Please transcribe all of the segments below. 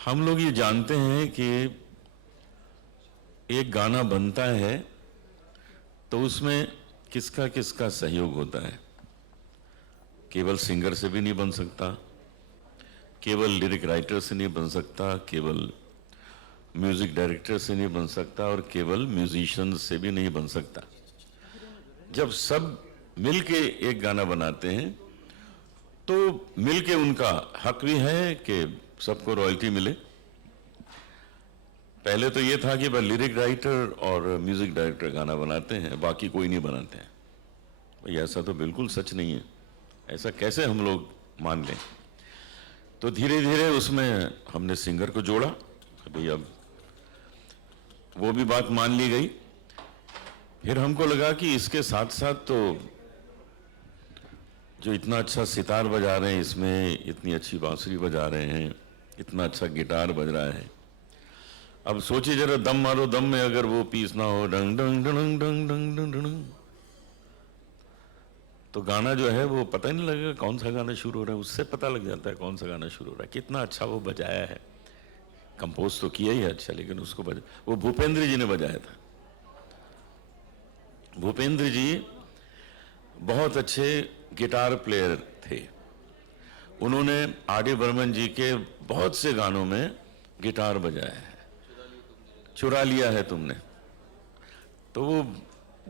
हम लोग ये जानते हैं कि एक गाना बनता है तो उसमें किसका किसका सहयोग होता है। केवल सिंगर से भी नहीं बन सकता, केवल लिरिक राइटर से नहीं बन सकता, केवल म्यूजिक डायरेक्टर से नहीं बन सकता और केवल म्यूजिशियन से भी नहीं बन सकता। जब सब मिलके एक गाना बनाते हैं तो मिलके उनका हक भी है कि सबको रॉयल्टी मिले। पहले तो ये था कि बस लिरिक राइटर और म्यूजिक डायरेक्टर गाना बनाते हैं, बाकी कोई नहीं बनाते हैं। भाई ऐसा तो बिल्कुल सच नहीं है, ऐसा कैसे हम लोग मान लें। तो धीरे धीरे उसमें हमने सिंगर को जोड़ा। भाई अब वो भी बात मान ली गई। फिर हमको लगा कि इसके साथ साथ तो जो इतना अच्छा सितार बजा रहे हैं, इसमें इतनी अच्छी बांसुरी बजा रहे हैं, इतना अच्छा गिटार बज रहा है, अब सोचिए जरा दम मारो, दम में अगर वो पीस ना हो डंग डंग डंग डंग डंग डंग डंग, तो गाना जो है वो पता ही नहीं लगेगा कौन सा गाना शुरू हो रहा है। उससे पता लग जाता है कौन सा गाना शुरू हो रहा है, कितना अच्छा वो बजाया है। कंपोज तो किया ही है अच्छा, लेकिन उसको वो भूपेंद्र जी ने बजाया था। भूपेंद्र जी बहुत अच्छे गिटार प्लेयर थे। उन्होंने आर डी बर्मन जी के बहुत से गानों में गिटार बजाया है। चुरा लिया है तुमने, तो वो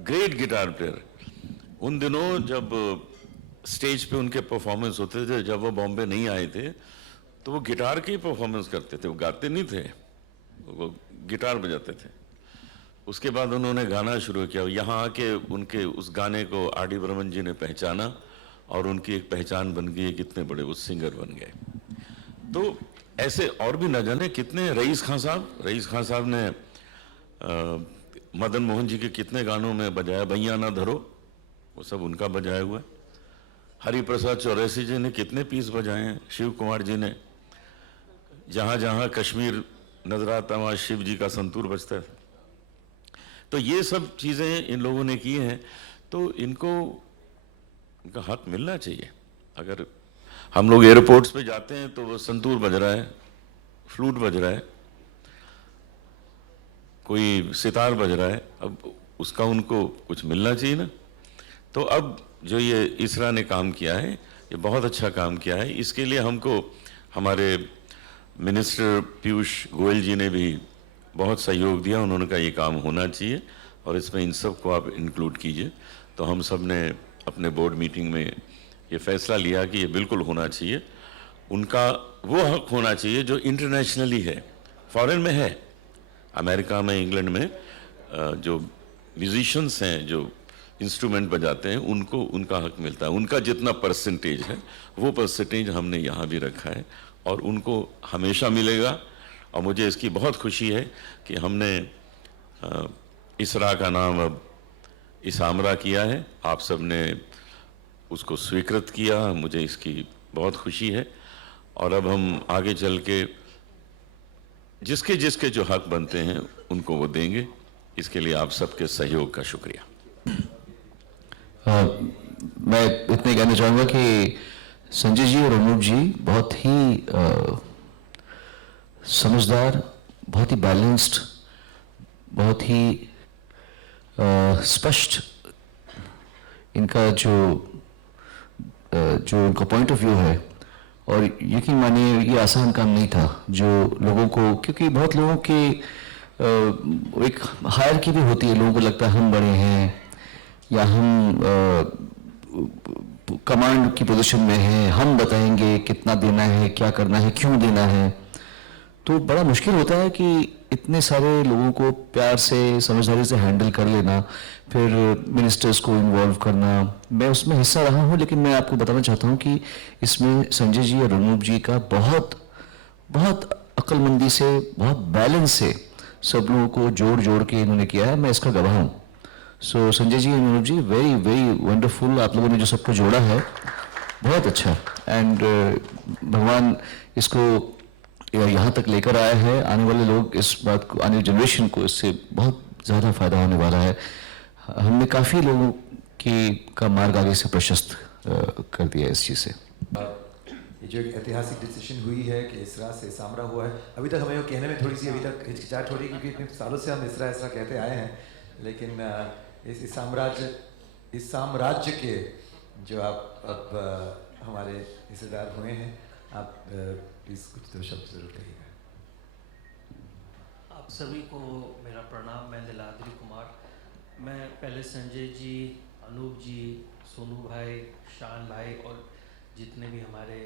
ग्रेट गिटार प्लेयर। उन दिनों जब स्टेज पे उनके परफॉर्मेंस होते थे, जब वो बॉम्बे नहीं आए थे, तो वो गिटार की परफॉर्मेंस करते थे, वो गाते नहीं थे, वो गिटार बजाते थे। उसके बाद उन्होंने गाना शुरू किया। यहाँ आके उनके उस गाने को आर डी बर्मन जी ने पहचाना और उनकी एक पहचान बन गई, कितने बड़े वो सिंगर बन गए। तो ऐसे और भी न जाने कितने, रईस खान साहब ने मदन मोहन जी के कितने गानों में बजाया, भैया ना धरो, वो सब उनका बजाया हुआ है। हरिप्रसाद चौरसी जी ने कितने पीस बजाए हैं, शिव कुमार जी ने जहाँ जहाँ कश्मीर नजर आता वहाँ शिव जी का संतूर बजता है। तो ये सब चीज़ें इन लोगों ने की हैं, तो इनको इनका हक मिलना चाहिए। अगर हम लोग एयरपोर्ट्स पे जाते हैं तो वो संतूर बज रहा है, फ्लूट बज रहा है, कोई सितार बज रहा है, अब उसका उनको कुछ मिलना चाहिए ना। तो अब जो ये इसरा ने काम किया है, ये बहुत अच्छा काम किया है। इसके लिए हमको हमारे मिनिस्टर पीयूष गोयल जी ने भी बहुत सहयोग दिया। उन्होंने कहा ये काम होना चाहिए और इसमें इन सब को आप इंक्लूड कीजिए। तो हम सब ने अपने बोर्ड मीटिंग में ये फैसला लिया कि ये बिल्कुल होना चाहिए। उनका वो हक होना चाहिए जो इंटरनेशनली है, फॉरेन में है, अमेरिका में, इंग्लैंड में जो म्यूजिशियंस हैं, जो इंस्ट्रूमेंट बजाते हैं, उनको उनका हक मिलता है। उनका जितना परसेंटेज है वो परसेंटेज हमने यहाँ भी रखा है और उनको हमेशा मिलेगा। और मुझे इसकी बहुत खुशी है कि हमने इसरा का नाम अब इसामरा किया है। आप सब ने उसको स्वीकृत किया, मुझे इसकी बहुत खुशी है। और अब हम आगे चल के जिसके जिसके जो हक बनते हैं उनको वो देंगे। इसके लिए आप सबके सहयोग का शुक्रिया। मैं इतने कहना चाहूँगा कि संजय जी और अनूप जी बहुत ही समझदार, बहुत ही बैलेंस्ड, बहुत ही स्पष्ट इनका जो इनका पॉइंट ऑफ व्यू है। और यकीन मानिए ये आसान काम नहीं था जो लोगों को, क्योंकि बहुत लोगों की एक हायरार्की भी होती है। लोगों को लगता है हम बड़े हैं या हम कमांड की पोजीशन में हैं, हम बताएंगे कितना देना है, क्या करना है, क्यों देना है। तो बड़ा मुश्किल होता है कि इतने सारे लोगों को प्यार से, समझदारी से हैंडल कर लेना, फिर मिनिस्टर्स को इन्वॉल्व करना। मैं उसमें हिस्सा रहा हूँ, लेकिन मैं आपको बताना चाहता हूँ कि इसमें संजय जी और अनूप जी का बहुत बहुत अक्लमंदी से, बहुत बैलेंस से सब लोगों को जोड़ जोड़ के इन्होंने किया है। मैं इसका गवाह हूँ। सो संजय जी, अनूप जी, वेरी वेरी वंडरफुल। आप लोगों ने जो सबको जोड़ा है बहुत अच्छा। एंड भगवान इसको यहाँ तक लेकर आया है। आने वाले लोग इस बात को, आने वाली जनरेशन को इससे बहुत ज़्यादा फायदा होने वाला है। हमने काफ़ी लोगों की का मार्ग आगे से प्रशस्त कर दिया है इस चीज़ से। जो एक ऐतिहासिक डिसीजन हुई है कि इसरा से सामरा हुआ है, अभी तक हमें वो कहने में थोड़ी सी अभी तक हिचकिचाहट हो रही है क्योंकि इतने सालों से हम इसरा इसरा कहते आए हैं, लेकिन इस साम्राज्य के जो आप अब हमारे हिस्सेदार हुए हैं, आप प्लीज़ कुछ दो शब्द ज़रूर कहिएगा। आप सभी को मेरा प्रणाम। मैं लीलाद्री कुमार। मैं पहले संजय जी, अनूप जी, सोनू भाई, शान भाई और जितने भी हमारे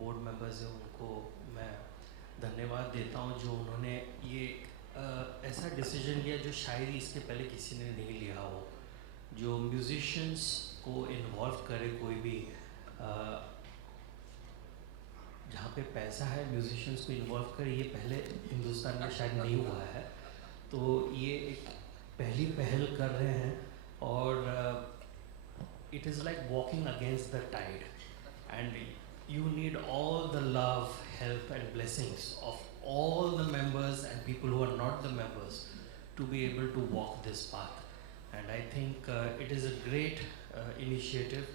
बोर्ड मेंबर्स हैं उनको मैं धन्यवाद देता हूं जो उन्होंने ये ऐसा डिसीजन लिया जो शायद इसके पहले किसी ने नहीं लिया हो, जो म्यूजिशियंस को इन्वॉल्व करे। कोई भी जहाँ पे पैसा है म्यूजिशियंस को इन्वॉल्व करे, ये पहले हिंदुस्तान में शायद नहीं हुआ है। तो ये एक पहली पहल कर रहे हैं और it is like walking against the tide, and you need all the love, help and blessings of all the members and people who are not the members to be able to walk this path. And I think it is a great initiative,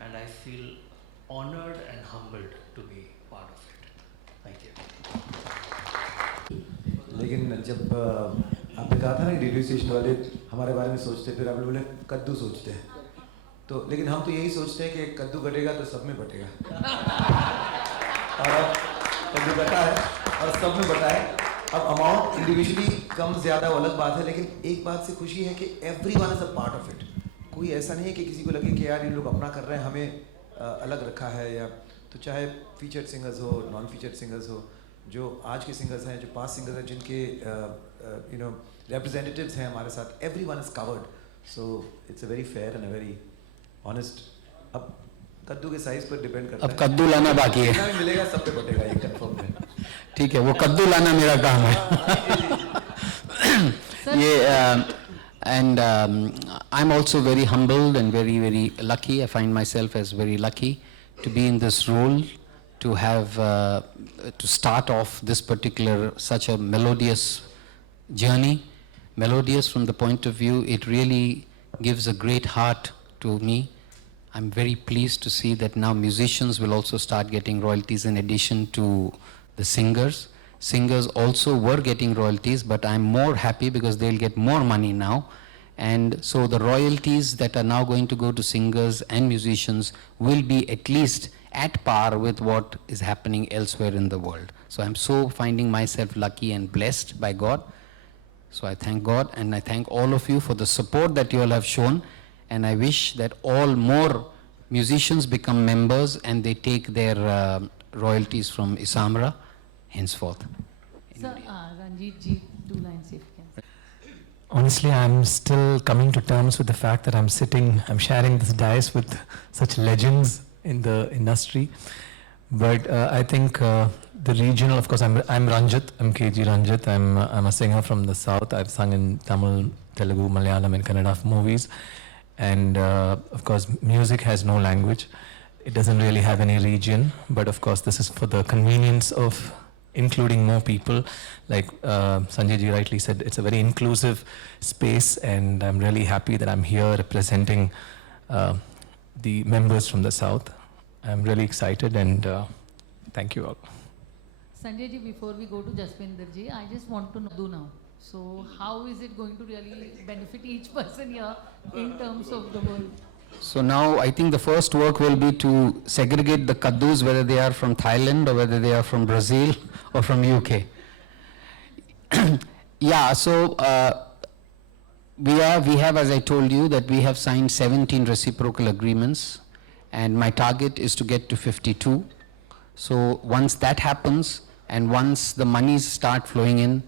and I feel honored and humbled to be part of it. Thank you. लेकिन जब आपने कहा था ना radio station वाले हमारे बारे में सोचते, फिर आप लोग बोले कद्दू सोचते हैं, तो लेकिन हम तो यही सोचते हैं कि कद्दू कटेगा तो सब में बटेगा और अब कद्दू कटा है और सब में बटा है। अब अमाउंट इंडिविजुअली कम ज़्यादा वो अलग बात है, लेकिन एक बात से खुशी है कि everyone is a part of it. कोई ऐसा नहीं है कि किसी को लगे कि यार ये लोग अपना कर रहे हैं, हमें अलग रखा है, या तो चाहे फीचर्ड सिंगर्स हो, नॉन फीचर्ड सिंगर्स हो, जो आज के सिंगर्स हैं, जो पास्ट सिंगर्स हैं, जिनके रिप्रेजेंटेटिव्स हैं हमारे साथ, everyone is covered. So it's a very fair and a very honest. अब कद्दू के साइज पर डिपेंड करता है, अब कद्दू लाना बाकी है। जितना भी मिलेगा सब पे बटेगा, ये कंफर्म है। ठीक है, वो कद्दू लाना मेरा काम है। ये and I'm also very humbled and very, very lucky. I find myself as very lucky to be in this role, to have to start off this particular such a melodious journey. Melodious from the point of view, it really gives a great heart to me. I'm very pleased to see that now musicians will also start getting royalties in addition to the singers. Singers also were getting royalties, but I'm more happy because they'll get more money now. And so the royalties that are now going to go to singers and musicians will be at least at par with what is happening elsewhere in the world. So I'm so finding myself lucky and blessed by God. So I thank God and I thank all of you for the support that you all have shown. And I wish that all more musicians become members and they take their royalties from Isamra henceforth. Sir, Ranjit ji, 2 lines if you can. Honestly, I'm still coming to terms with the fact that I'm sharing this dais with such legends in the industry. But I think the regional, of course, I'm Ranjit, I'm KG Ranjit, I'm a singer from the south. I've sung in Tamil, Telugu, Malayalam and Kannada movies. And of course, music has no language. It doesn't really have any region, but of course, this is for the convenience of including more people. Like Sanjay ji rightly said, it's a very inclusive space, and I'm really happy that I'm here representing the members from the South. I'm really excited, and thank you all. Sanjay ji, before we go to Jaswinder ji, I just want to know now. So how is it going to really benefit each person here in terms of the world? So now I think the first work will be to segregate the kaddus, whether they are from Thailand or whether they are from Brazil or from UK. Yeah, so we have, as I told you, that we have signed 17 reciprocal agreements, and my target is to get to 52. So once that happens, and once the monies start flowing in,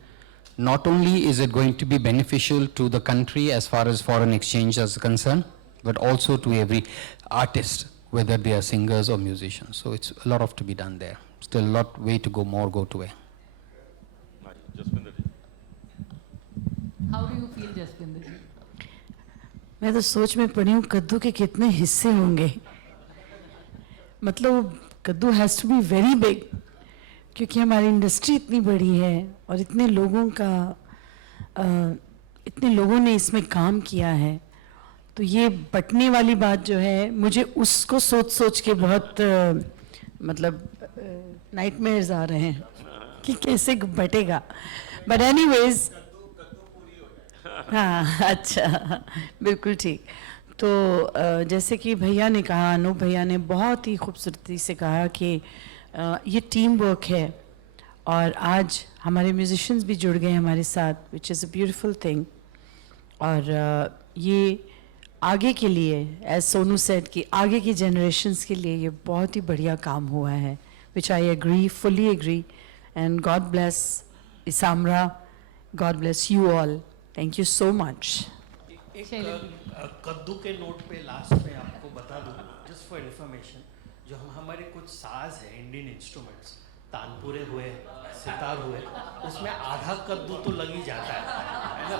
not only is it going to be beneficial to the country as far as foreign exchange is concerned, but also to every artist, whether they are singers or musicians. So it's a lot of to be done there. Still a lot way to go, more go to way. How do you feel, Jaswinder ji? मैं तो सोच में पड़ी हूँ कद्दू के कितने हिस्से होंगे. मतलब कद्दू has to be very big, क्योंकि हमारी इंडस्ट्री इतनी बड़ी है और इतने लोगों ने इसमें काम किया है. तो ये बटने वाली बात जो है, मुझे उसको सोच के बहुत मतलब नाइटमेयर्स आ रहे हैं कि कैसे बटेगा, बट एनीवेज हाँ अच्छा बिल्कुल ठीक। तो जैसे कि भैया ने कहा, अनूप भैया ने बहुत ही खूबसूरती से कहा कि ये टीम वर्क है और आज हमारे म्यूजिशियंस भी जुड़ गए हमारे साथ, which is a beautiful thing. और ये आगे के लिए, एज सोनू सेड, कि आगे की जनरेशन्स के लिए ये बहुत ही बढ़िया काम हुआ है, which I agree, fully agree. And God bless ISAMRA, God bless you all, thank you so much. कद्दू के नोट पे लास्ट में आपको बता दूं, जस्ट फॉर इन्फॉर्मेशन, जो हमारे कुछ साज है इंडियन इंस्ट्रूमेंट्स, तानपुरे हुए, सितार हुए, उसमें आधा कद्दू तो लग ही जाता है ना।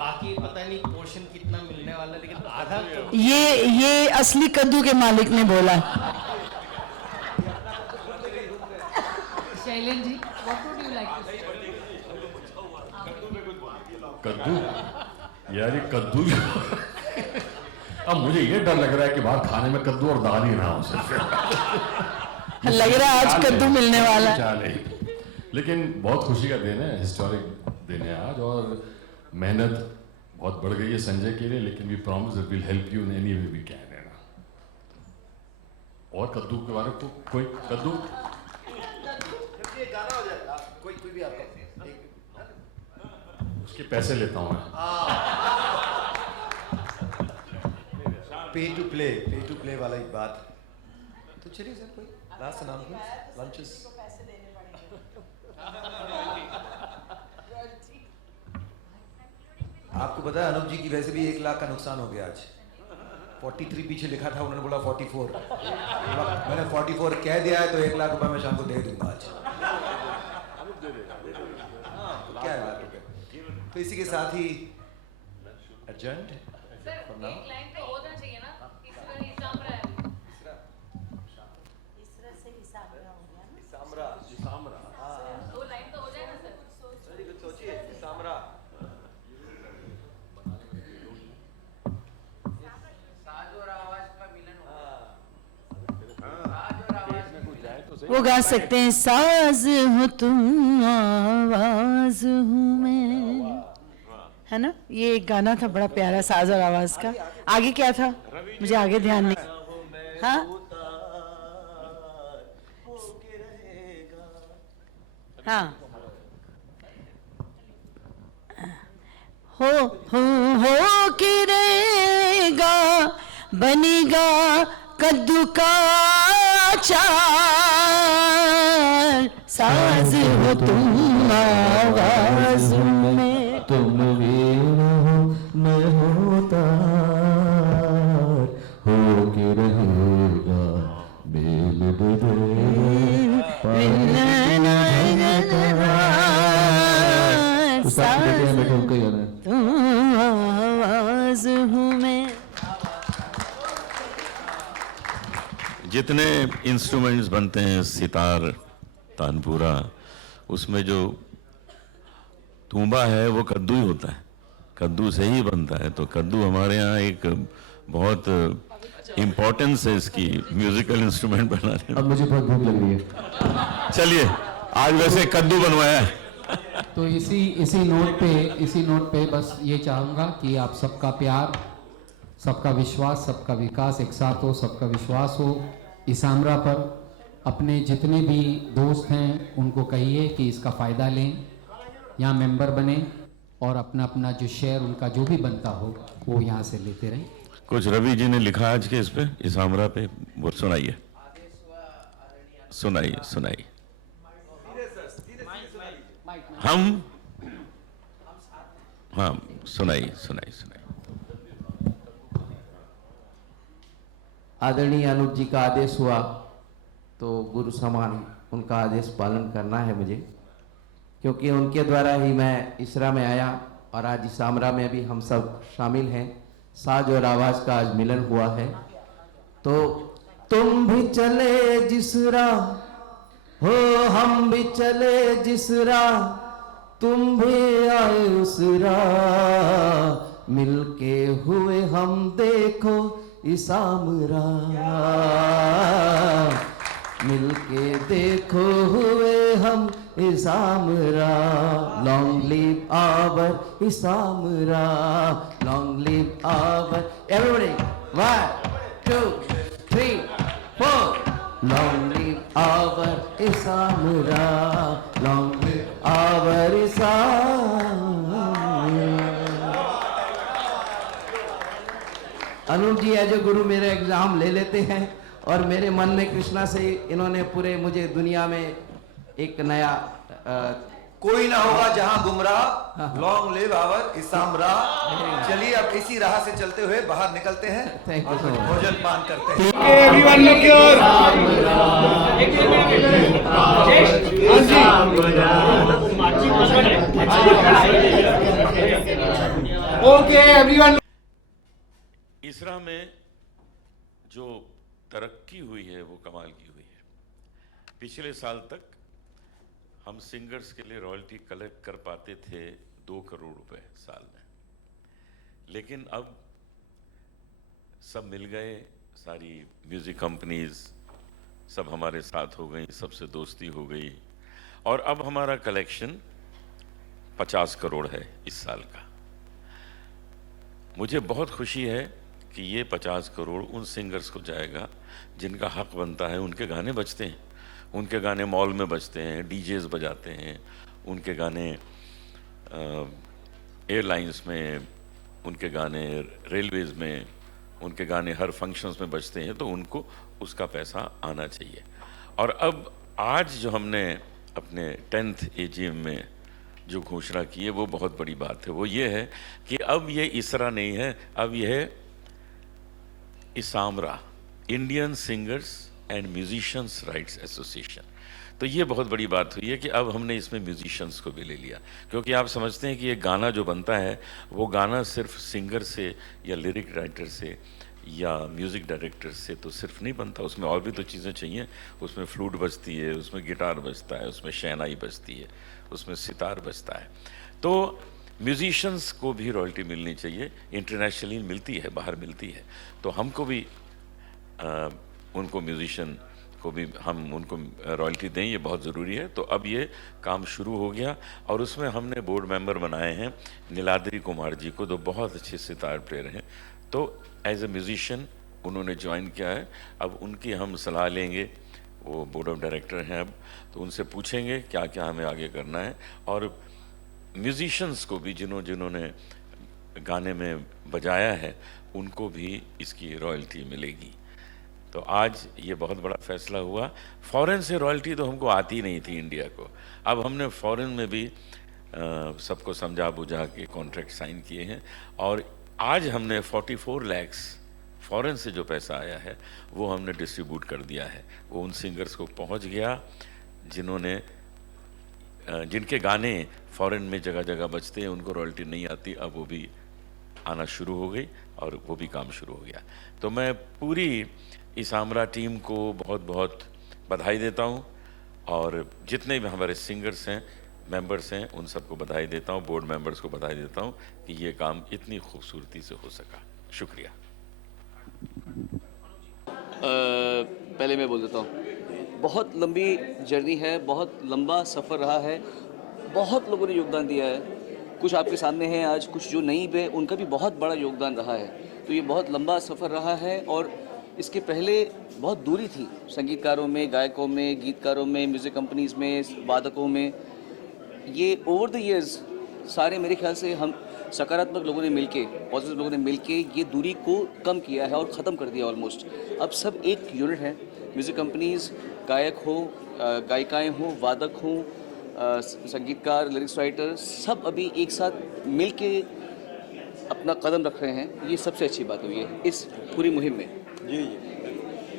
बाकी पता नहीं पोर्शन कितना मिलने वाला है, लेकिन आधा ये असली कद्दू के मालिक ने बोला। Shailendra ji, what would you like to say? कद्दू, यार ये कद्दू अब मुझे ये डर लग रहा है कि बाहर खाने में कद्दू और दाल ही ना हो सिर्फ। लग रहा है आज कद्दू मिलने वाला है। चाल है। लेकिन बहुत खुशी का दिन है, हिस्टोरिक दिन है आज, और मेहनत बहुत बढ़ गई है संजय के लिए, लेकिन we promise that will help you in any way we can, है ना। और कद्दू के बारे में तो कोई कद्दू गाना हो जाएगा, कोई भी आपका उसके पैसे लेता हूँ मैं। पे टू प्ले वाला एक बात। तो चलिए सर, कोई लास्ट अनाउंसमेंट, लंचेस। आपको पता है अनूप जी की वैसे भी 1 लाख का नुकसान हो गया आज। 43 पीछे लिखा था, उन्होंने बोला 44। मैंने 44 कह दिया है, तो 1 लाख रुपए मैं शाम को दे दूंगा आज। तो क्या है 1 लाख रुपए। तो इसी के साथ ही एडजर्न्ड फॉर नाउ। एक लाइन तो होना चाहिए ना, इसका हिसाब रहा है। दो लाइन तो हो जाए ना सर। सोचिए सामरा। वो गा सकते हैं, साज हो तुम आवाज हूँ मैं, है ना। ये एक गाना था बड़ा प्यारा, साज और आवाज का। आगे क्या था मुझे आगे ध्यान नहीं। हाँ हाँ, हो के रहेगा, बनेगा कद्दू का चार, साज हो तुम आवाज में, तुम वीर हो मैं होता, हो के रहेगा बेल तुम आवाज हूँ मैं। जितने इंस्ट्रूमेंट्स बनते हैं, सितार, तानपुरा, उसमें जो तूंबा है वो कद्दू ही होता है, कद्दू से ही बनता है। तो कद्दू हमारे यहाँ एक बहुत इम्पोर्टेंस है इसकी म्यूजिकल इंस्ट्रूमेंट बनाने में। अब मुझे बहुत भूख लग रही है। चलिए, आज वैसे कद्दू बनवाया है। तो इसी नोट पे बस ये चाहूँगा कि आप सबका प्यार, सबका विश्वास, सबका विकास एक साथ हो, सबका विश्वास हो इसामरा पर। अपने जितने भी दोस्त हैं उनको कहिए कि इसका फ़ायदा लें, यहाँ मेंबर बने और अपना अपना जो शेयर उनका जो भी बनता हो वो यहाँ से लेते रहें। कुछ रवि जी ने लिखा आज के इस पे, इसामरा पे, वो सुनाइए। सुनाइए। हम हाँ, सुनाइए। आदरणीय अनुप जी का आदेश हुआ तो गुरु समान उनका आदेश पालन करना है मुझे, क्योंकि उनके द्वारा ही मैं इसरा में आया और आज इसामरा में भी हम सब शामिल हैं। साज और आवाज़ का आज मिलन हुआ है। तो तुम भी चले जिस राह हो, हम भी चले जिस राह, तुम भी आए उस राह, मिलके हुए हम देखो इसामरा। मिलके देखो हुए हम ISAMRA, long live our ISAMRA, long live our, everybody 1 2 3 4, long live our ISAMRA, long live our ISAMRA. Anoop ji as a guru मेरे एग्जाम ले लेते हैं और मेरे मन में कृष्णा से इन्होंने पूरे मुझे दुनिया में एक नया कोई ना होगा जहां गुमराह, लॉन्ग लिव आवर इसामरा। चलिए अब इसी राह से चलते हुए बाहर निकलते हैं Thank you और so कुछ much. भोजन पान करते हैं। इसरा में जो तरक्की हुई है वो कमाल की हुई है। पिछले साल तक हम सिंगर्स के लिए रॉयल्टी कलेक्ट कर पाते थे 2 करोड़ रुपए साल में, लेकिन अब सब मिल गए, सारी म्यूजिक कंपनीज सब हमारे साथ हो गई, सबसे दोस्ती हो गई और अब हमारा कलेक्शन 50 करोड़ है इस साल का। मुझे बहुत खुशी है कि ये 50 करोड़ उन सिंगर्स को जाएगा जिनका हक बनता है। उनके गाने बजते हैं, उनके गाने मॉल में बजते हैं, डीजेस बजाते हैं, उनके गाने एयरलाइंस में, उनके गाने रेलवेज में, उनके गाने हर फंक्शंस में बजते हैं, तो उनको उसका पैसा आना चाहिए। और अब आज जो हमने अपने 10th AGM में जो घोषणा की है वो बहुत बड़ी बात है। वो ये है कि अब ये इसरा नहीं है, अब ये है ISAMRA, Indian singers and musicians rights association. तो ये बहुत बड़ी बात हुई है कि अब हमने इसमें म्यूजिशियंस को भी ले लिया, क्योंकि आप समझते हैं कि ये गाना जो बनता है वो गाना सिर्फ सिंगर से या लिरिक राइटर से या म्यूज़िक डायरेक्टर से तो सिर्फ नहीं बनता, उसमें और भी तो चीज़ें चाहिए। उसमें फ्लूट बजती है, उसमें गिटार बजता है, उसमें शहनाई बजती है, उसमें सितार बजता है। तो म्यूजिशियंस को भी रॉयल्टी मिलनी चाहिए, इंटरनेशनली मिलती है, बाहर मिलती है, तो हमको भी उनको म्यूजिशियन को भी हम उनको रॉयल्टी दें, ये बहुत ज़रूरी है। तो अब ये काम शुरू हो गया और उसमें हमने बोर्ड मेंबर बनाए हैं नीलाद्री कुमार जी को, जो बहुत अच्छे सितार प्लेयर हैं। तो एज ए म्यूजिशियन उन्होंने ज्वाइन किया है। अब उनकी हम सलाह लेंगे, वो बोर्ड ऑफ डायरेक्टर हैं अब, तो उनसे पूछेंगे क्या क्या हमें आगे करना है। और म्यूजिशियंस को भी जिन्होंने गाने में बजाया है उनको भी इसकी रॉयल्टी मिलेगी। तो आज ये बहुत बड़ा फैसला हुआ। फॉरेन से रॉयल्टी तो हमको आती नहीं थी इंडिया को, अब हमने फॉरेन में भी सबको समझा बुझा के कॉन्ट्रैक्ट साइन किए हैं और आज हमने 44 लाख फॉरेन से जो पैसा आया है वो हमने डिस्ट्रीब्यूट कर दिया है। वो उन सिंगर्स को पहुंच गया जिनके गाने फॉरेन में जगह जगह बजते हैं, उनको रॉयल्टी नहीं आती, अब वो भी आना शुरू हो गई और वो भी काम शुरू हो गया। तो मैं पूरी इसामरा टीम को बहुत बहुत बधाई देता हूँ और जितने भी हमारे सिंगर्स हैं, मेंबर्स हैं, उन सबको बधाई देता हूँ, बोर्ड मेंबर्स को बधाई देता हूँ कि ये काम इतनी खूबसूरती से हो सका। शुक्रिया। पहले मैं बोल देता हूँ, बहुत लंबी जर्नी है, बहुत लंबा सफ़र रहा है, बहुत लोगों ने योगदान दिया है। कुछ आपके सामने हैं आज, कुछ जो नहीं भी, उनका भी बहुत बड़ा योगदान रहा है। तो ये बहुत लंबा सफ़र रहा है और इसके पहले बहुत दूरी थी संगीतकारों में, गायकों में, गीतकारों में, म्यूज़िक कंपनीज़ में, वादकों में। ये ओवर द इयर्स सारे मेरे ख्याल से हम सकारात्मक लोगों ने मिलके, पॉजिटिव लोगों ने मिलके ये दूरी को कम किया है और ख़त्म कर दिया ऑलमोस्ट। अब सब एक यूनिट है। म्यूज़िक कंपनीज़, गायक हो, गायिकाएँ हों, वादक हों, संगीतकार, लिरिक्स राइटर, सब अभी एक साथ मिलके अपना कदम रख रहे हैं। ये सबसे अच्छी बात हुई है इस पूरी मुहिम में। जी।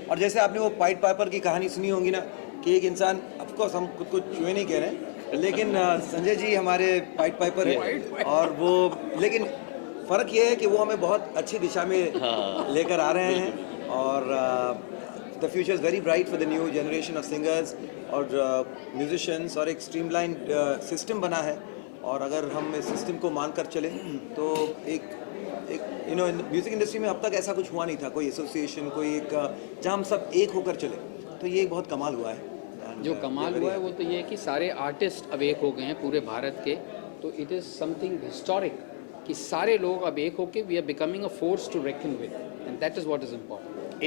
और जैसे आपने वो पाइट पाइपर की कहानी सुनी होगी ना, कि एक इंसान, ऑफकोर्स हम खुद को चूहे नहीं कह रहे हैं, लेकिन संजय जी हमारे पाइट पाइपर है और वो, लेकिन फ़र्क ये है कि वो हमें बहुत अच्छी दिशा में लेकर आ रहे हैं और the future is very bright for the new generation of singers और म्यूजिशियंस। और एक स्ट्रीमलाइन सिस्टम बना है और अगर हम इस सिस्टम को मानकर चलें तो एक यू नो म्यूज़िक इंडस्ट्री में अब तक ऐसा कुछ हुआ नहीं था, कोई एसोसिएशन, कोई एक जहाँ हम सब एक होकर चले। तो ये एक बहुत कमाल हुआ है। जो कमाल हुआ है वो तो ये है कि सारे आर्टिस्ट अब एक हो गए हैं पूरे भारत के, तो इट इज़ समथिंग हिस्टोरिक कि सारे लोग अब एक होके we are becoming a force to reckon with, and that is what is important.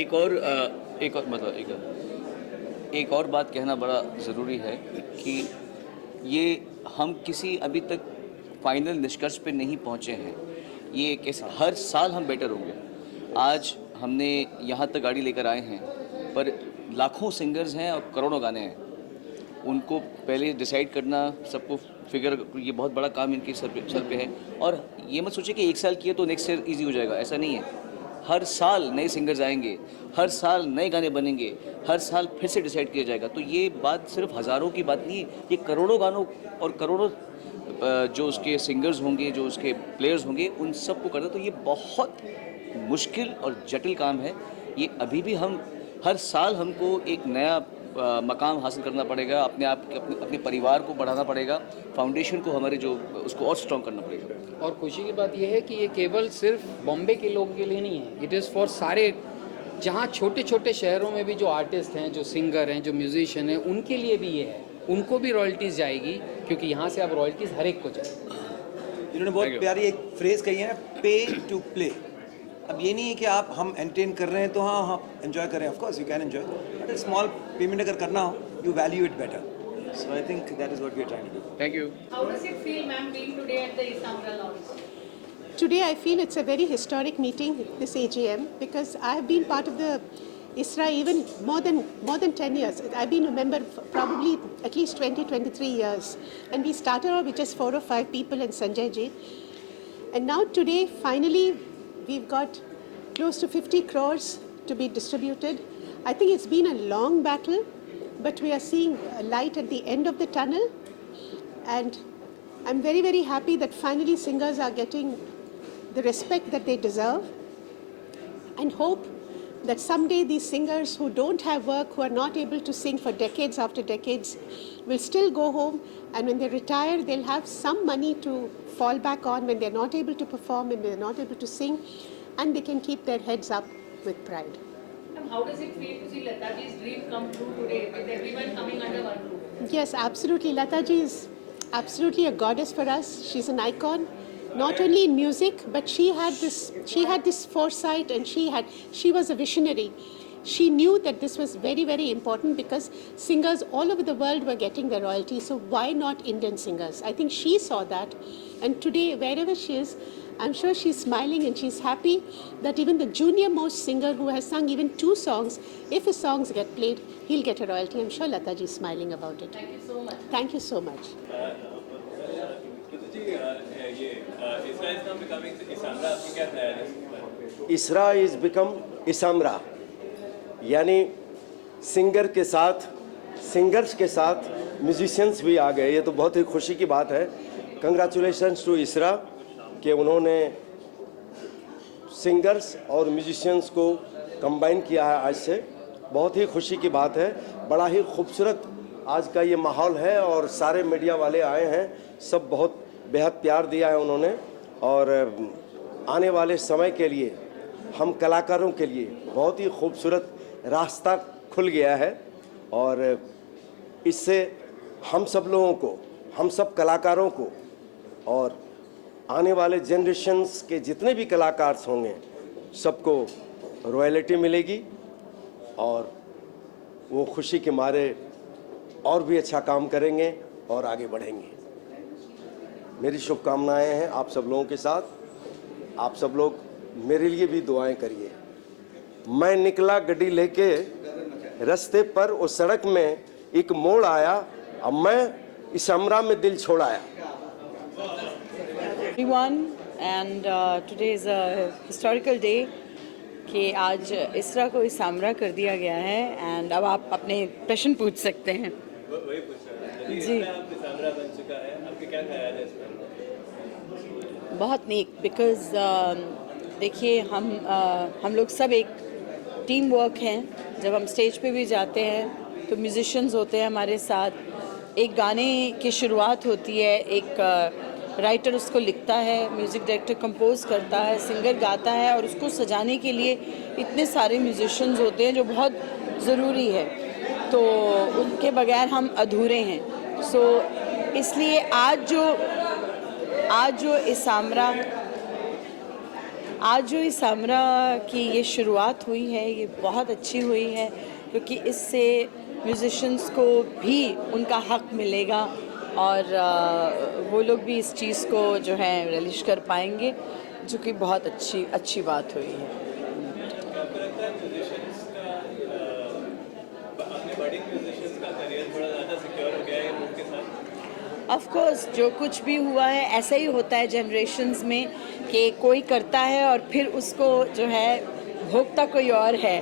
एक और बात कहना बड़ा ज़रूरी है कि ये हम किसी अभी तक फाइनल निष्कर्ष पे नहीं पहुँचे हैं। ये कैसे हर साल हम बेटर होंगे। आज हमने यहाँ तक गाड़ी लेकर आए हैं, पर लाखों सिंगर्स हैं और करोड़ों गाने हैं। उनको पहले डिसाइड करना, सबको फिगर, ये बहुत बड़ा काम इनके सर पे है। और ये मत सोचिए कि एक साल किए तो नेक्स्ट ईयर ईजी हो जाएगा, ऐसा नहीं है। हर साल नए सिंगर्स आएंगे, हर साल नए गाने बनेंगे, हर साल फिर से डिसाइड किया जाएगा। तो ये बात सिर्फ हज़ारों की बात नहीं है, ये करोड़ों गानों और करोड़ों जो उसके सिंगर्स होंगे, जो उसके प्लेयर्स होंगे, उन सबको करना। तो ये बहुत मुश्किल और जटिल काम है। ये अभी भी हम हर साल हमको एक नया मकाम हासिल करना पड़ेगा, अपने परिवार को बढ़ाना पड़ेगा, फाउंडेशन को हमारे जो उसको और स्ट्रॉन्ग करना पड़ेगा। और खुशी की बात यह है कि ये केवल सिर्फ बॉम्बे के लोगों के लिए नहीं है, इट इज़ फॉर सारे, जहाँ छोटे छोटे शहरों में भी जो आर्टिस्ट हैं, जो सिंगर हैं, जो म्यूजिशियन हैं, उनके लिए भी ये है। उनको भी रॉयल्टीज़ जाएगी, क्योंकि यहाँ से अब रॉयल्टीज़ हर एक को जाएगी। इन्होंने बहुत प्यारी एक फ्रेज़ कही है ना, पे टू प्ले। अब ये नहीं है कि हम एंटरटेन कर रहे हैं तो हाँ एंजॉय करें, of course you can enjoy, but small payment अगर करना हो, you value it better. So I think that is what we are trying to do. Thank you. How does it feel, ma'am, being today at the Isamra launch? Today I feel it's a very historic meeting, this AGM, because I have been part of the ISRA even more than 10 years. I've been a member for probably at least 23 years. And we started off with just 4 or 5 people and Sanjay ji. And now today, finally, we've got close to 50 crores to be distributed. I think it's been a long battle, but we are seeing a light at the end of the tunnel. And I'm very, very happy that finally singers are getting the respect that they deserve, and hope that someday these singers who don't have work, who are not able to sing for decades after decades, will still go home, and when they retire, they'll have some money to fall back on when they're not able to perform and they're not able to sing, and they can keep their heads up with pride. And how does it feel to see Lataji's dream come true today with everyone coming under one roof? Yes, absolutely. Lataji is absolutely a goddess for us. She's an icon, not only in music, but she had this foresight, and she was a visionary. She knew that this was very, very important, because singers all over the world were getting their royalty. So why not Indian singers? I think she saw that, and today, wherever she is, I'm sure she's smiling and she's happy that even the junior most singer who has sung even 2 songs, if his songs get played, he'll get a royalty. I'm sure Lataji is smiling about it. Thank you so much. Thank you so much. ISRA is become Isamra, यानी singer के साथ, singers के साथ musicians भी आ गए। ये तो बहुत ही खुशी की बात है। कंग्रेचुलेशंस टू ISRA कि उन्होंने सिंगर्स और म्यूजिशियंस को कंबाइन किया है आज से। बहुत ही खुशी की बात है। बड़ा ही खूबसूरत आज का ये माहौल है, और सारे मीडिया वाले आए हैं, सब बहुत बेहद प्यार दिया है उन्होंने। और आने वाले समय के लिए हम कलाकारों के लिए बहुत ही खूबसूरत रास्ता खुल गया है, और इससे हम सब लोगों को, हम सब कलाकारों को, और आने वाले जनरेशन्स के जितने भी कलाकार होंगे, सबको रॉयल्टी मिलेगी, और वो खुशी के मारे और भी अच्छा काम करेंगे और आगे बढ़ेंगे। मेरी शुभकामनाएं हैं आप सब लोगों के साथ। आप सब लोग मेरे लिए भी दुआएं करिए। मैं निकला गड्डी लेके, रास्ते पर उस सड़क में एक मोड़ आया, अब मैं इसामरा में दिल छोड़ाया। Everyone, and today is a historical day कि आज ISRA को इसामरा कर दिया गया है। एंड अब आप अपने प्रश्न पूछ सकते हैं। जी, बहुत नीक, बिकॉज देखिए हम लोग सब एक टीम वर्क हैं। जब हम स्टेज पे भी जाते हैं तो म्यूजिशियंस होते हैं हमारे साथ। एक गाने की शुरुआत होती है, एक राइटर उसको लिखता है, म्यूज़िक डायरेक्टर कंपोज करता है, सिंगर गाता है, और उसको सजाने के लिए इतने सारे म्यूजिशियंस होते हैं जो बहुत ज़रूरी है। तो उनके बगैर हम अधूरे हैं। सो इसलिए आज जो इसामरा की ये शुरुआत हुई है, ये बहुत अच्छी हुई है, क्योंकि इससे म्यूज़िशंस को भी उनका हक मिलेगा और वो लोग भी इस चीज़ को जो है रिलिश कर पाएंगे, जो कि बहुत अच्छी बात हुई है। ऑफ कोर्स जो कुछ भी हुआ है ऐसा ही होता है जनरेशन्स में, कि कोई करता है और फिर उसको जो है भोगता कोई और है।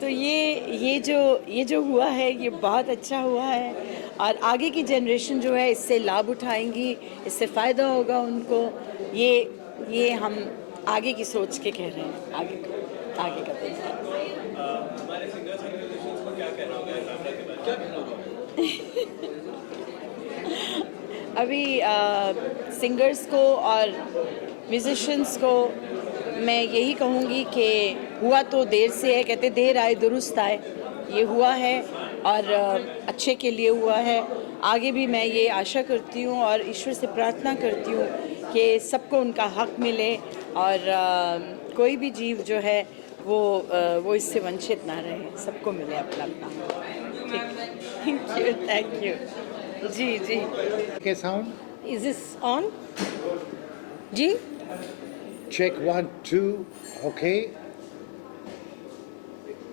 तो ये जो हुआ है ये बहुत अच्छा हुआ है, और आगे की जनरेशन जो है इससे लाभ उठाएंगी, इससे फ़ायदा होगा उनको। ये हम आगे की सोच के कह रहे हैं, आगे का हमारे सिंगर्स और म्यूजिशियंस को क्या कहना होगा इसामरा के बारे में? क्या कहना होगा? अभी सिंगर्स को और म्यूजिशियंस को मैं यही कहूँगी कि हुआ तो देर से है, कहते देर आए दुरुस्त आए। ये हुआ है और अच्छे के लिए हुआ है। आगे भी मैं ये आशा करती हूँ और ईश्वर से प्रार्थना करती हूँ कि सबको उनका हक मिले और कोई भी जीव जो है वो इससे वंचित ना रहे, सबको मिले अपना अपना। ठीक, थैंक यू। जी के साउंड इज दिस ऑन? जी check 1 2 okay.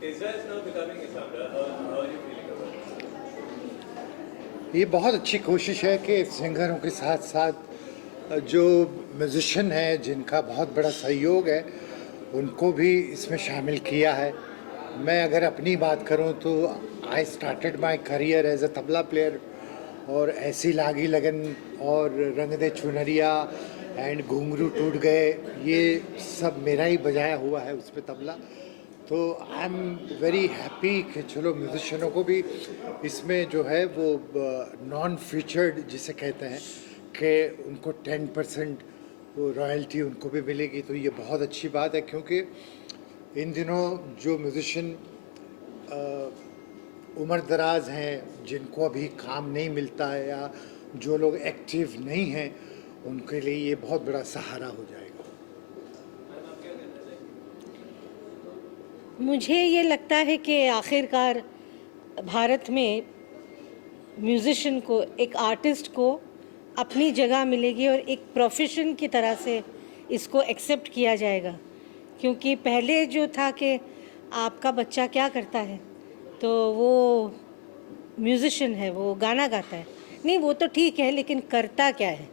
Isra is now becoming Isamra. How are you feeling about it? ये बहुत अच्छी कोशिश है कि सिंगरों के साथ साथ जो म्यूजिशियन हैं जिनका बहुत बड़ा सहयोग है उनको भी इसमें शामिल किया है। मैं अगर अपनी बात करूं तो I started my career as a tabla player, और ऐसी लागी लगन और रंग दे चुनरिया एंड घुंघरू टूट गए, ये सब मेरा ही बजाया हुआ है उस पर तबला। तो आई एम वेरी हैप्पी कि चलो म्यूजिशियनों को भी इसमें जो है वो नॉन फीचर्ड जिसे कहते हैं कि उनको 10% वो रॉयल्टी उनको भी मिलेगी। तो ये बहुत अच्छी बात है, क्योंकि इन दिनों जो म्यूजिशियन उम्र दराज हैं, जिनको अभी काम नहीं मिलता है या जो लोग एक्टिव नहीं हैं, उनके लिए ये बहुत बड़ा सहारा हो जाएगा। मुझे ये लगता है कि आखिरकार भारत में म्यूज़िशियन को, एक आर्टिस्ट को अपनी जगह मिलेगी और एक प्रोफेशन की तरह से इसको एक्सेप्ट किया जाएगा। क्योंकि पहले जो था कि आपका बच्चा क्या करता है, तो वो म्यूज़िशियन है, वो गाना गाता है, नहीं वो तो ठीक है लेकिन करता क्या है।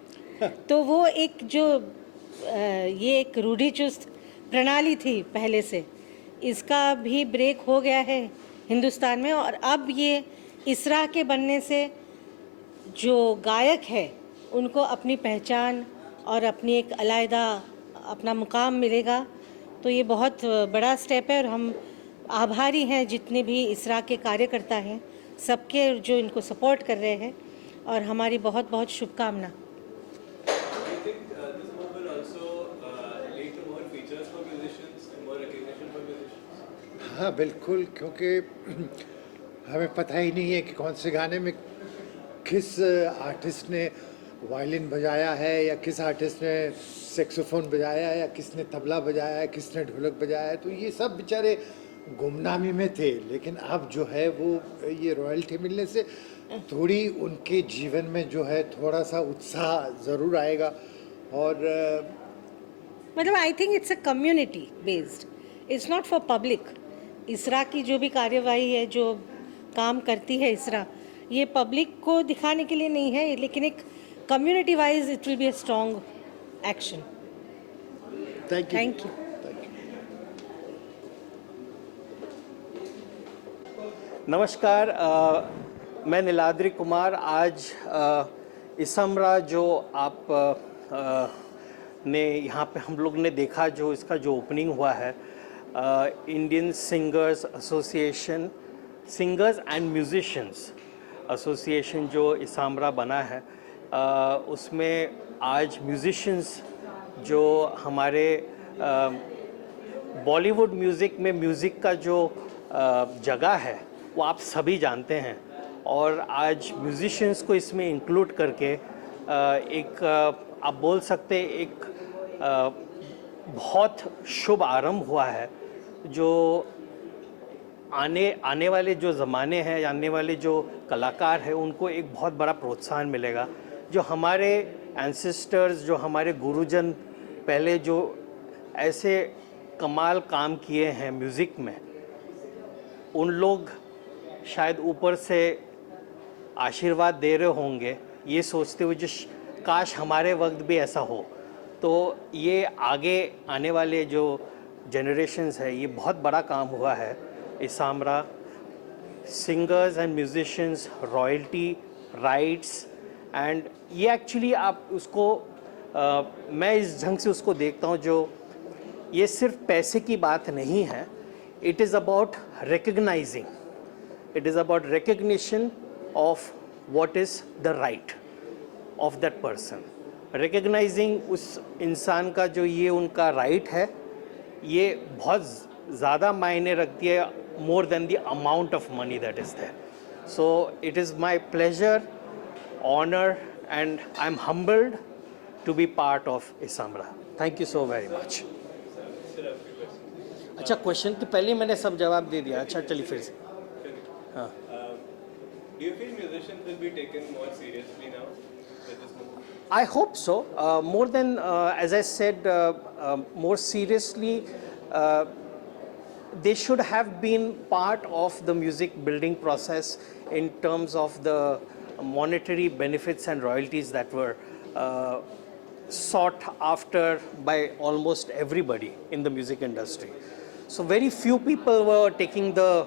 तो वो एक जो ये एक रूढ़िचुस्त प्रणाली थी पहले से, इसका भी ब्रेक हो गया है हिंदुस्तान में। और अब ये इसरा के बनने से जो गायक है उनको अपनी पहचान और अपनी एक अलग अपना मुकाम मिलेगा। तो ये बहुत बड़ा स्टेप है और हम आभारी हैं जितने भी इसरा के कार्यकर्ता हैं, सबके जो इनको सपोर्ट कर रहे हैं, और हमारी बहुत बहुत शुभकामना। हाँ बिल्कुल, क्योंकि हमें पता ही नहीं है कि कौन से गाने में किस आर्टिस्ट ने वायलिन बजाया है या किस आर्टिस्ट ने सेक्सोफोन बजाया है या किसने तबला बजाया है, किसने ढोलक बजाया है। तो ये सब बेचारे गुमनामी में थे, लेकिन अब जो है वो ये रॉयल्टी मिलने से थोड़ी उनके जीवन में जो है थोड़ा सा उत्साह ज़रूर आएगा। और मतलब आई think it's a community based, it's not for public. इसरा की जो भी कार्यवाही है, जो काम करती है इसरा, ये पब्लिक को दिखाने के लिए नहीं है, लेकिन एक community wise it will be a strong action. Thank you. नमस्कार, मैं नीलाद्रि कुमार। आज इसामरा जो आप ने यहाँ पे हम लोग ने देखा, जो इसका जो ओपनिंग हुआ है, Indian singers association, singers and musicians association जो इसामरा बना है, उसमें आज म्यूजिशियंस जो हमारे बॉलीवुड म्यूज़िक में म्यूज़िक का जो जगह है वो आप सभी जानते हैं, और आज म्यूजिशियंस को इसमें इंक्लूड करके एक आप बोल सकते एक बहुत शुभ आरंभ हुआ है, जो आने वाले जो ज़माने हैं, आने वाले जो कलाकार हैं, उनको एक बहुत बड़ा प्रोत्साहन मिलेगा। जो हमारे एंसेस्टर्स, जो हमारे गुरुजन पहले जो ऐसे कमाल काम किए हैं म्यूज़िक में, उन लोग शायद ऊपर से आशीर्वाद दे रहे होंगे ये सोचते हुए जो काश हमारे वक्त भी ऐसा हो। तो ये आगे आने वाले जो जनरेशन्स है, ये बहुत बड़ा काम हुआ है। ISAMRA singers and musicians, royalty rights, and ये एक्चुअली आप उसको मैं इस ढंग से उसको देखता हूँ, जो ये सिर्फ पैसे की बात नहीं है। It is about recognising, it is about recognition of what is the right of that person, recognizing उस इंसान का जो ये उनका right है, ये बहुत ज़्यादा मायने रखती है, more than the amount of money that is there. So it is my pleasure, honor, and I'm humbled to be part of Isamra. Thank you so very much. अच्छा, क्वेश्चन के पहले मैंने सब जवाब दे दिया। अच्छा चलिए फिर से। हाँ, Do you feel musicians will be taken more seriously now with this movement? I hope so. More than, as I said, more seriously, they should have been part of the music building process in terms of the monetary benefits and royalties that were sought after by almost everybody in the music industry. So very few people were taking the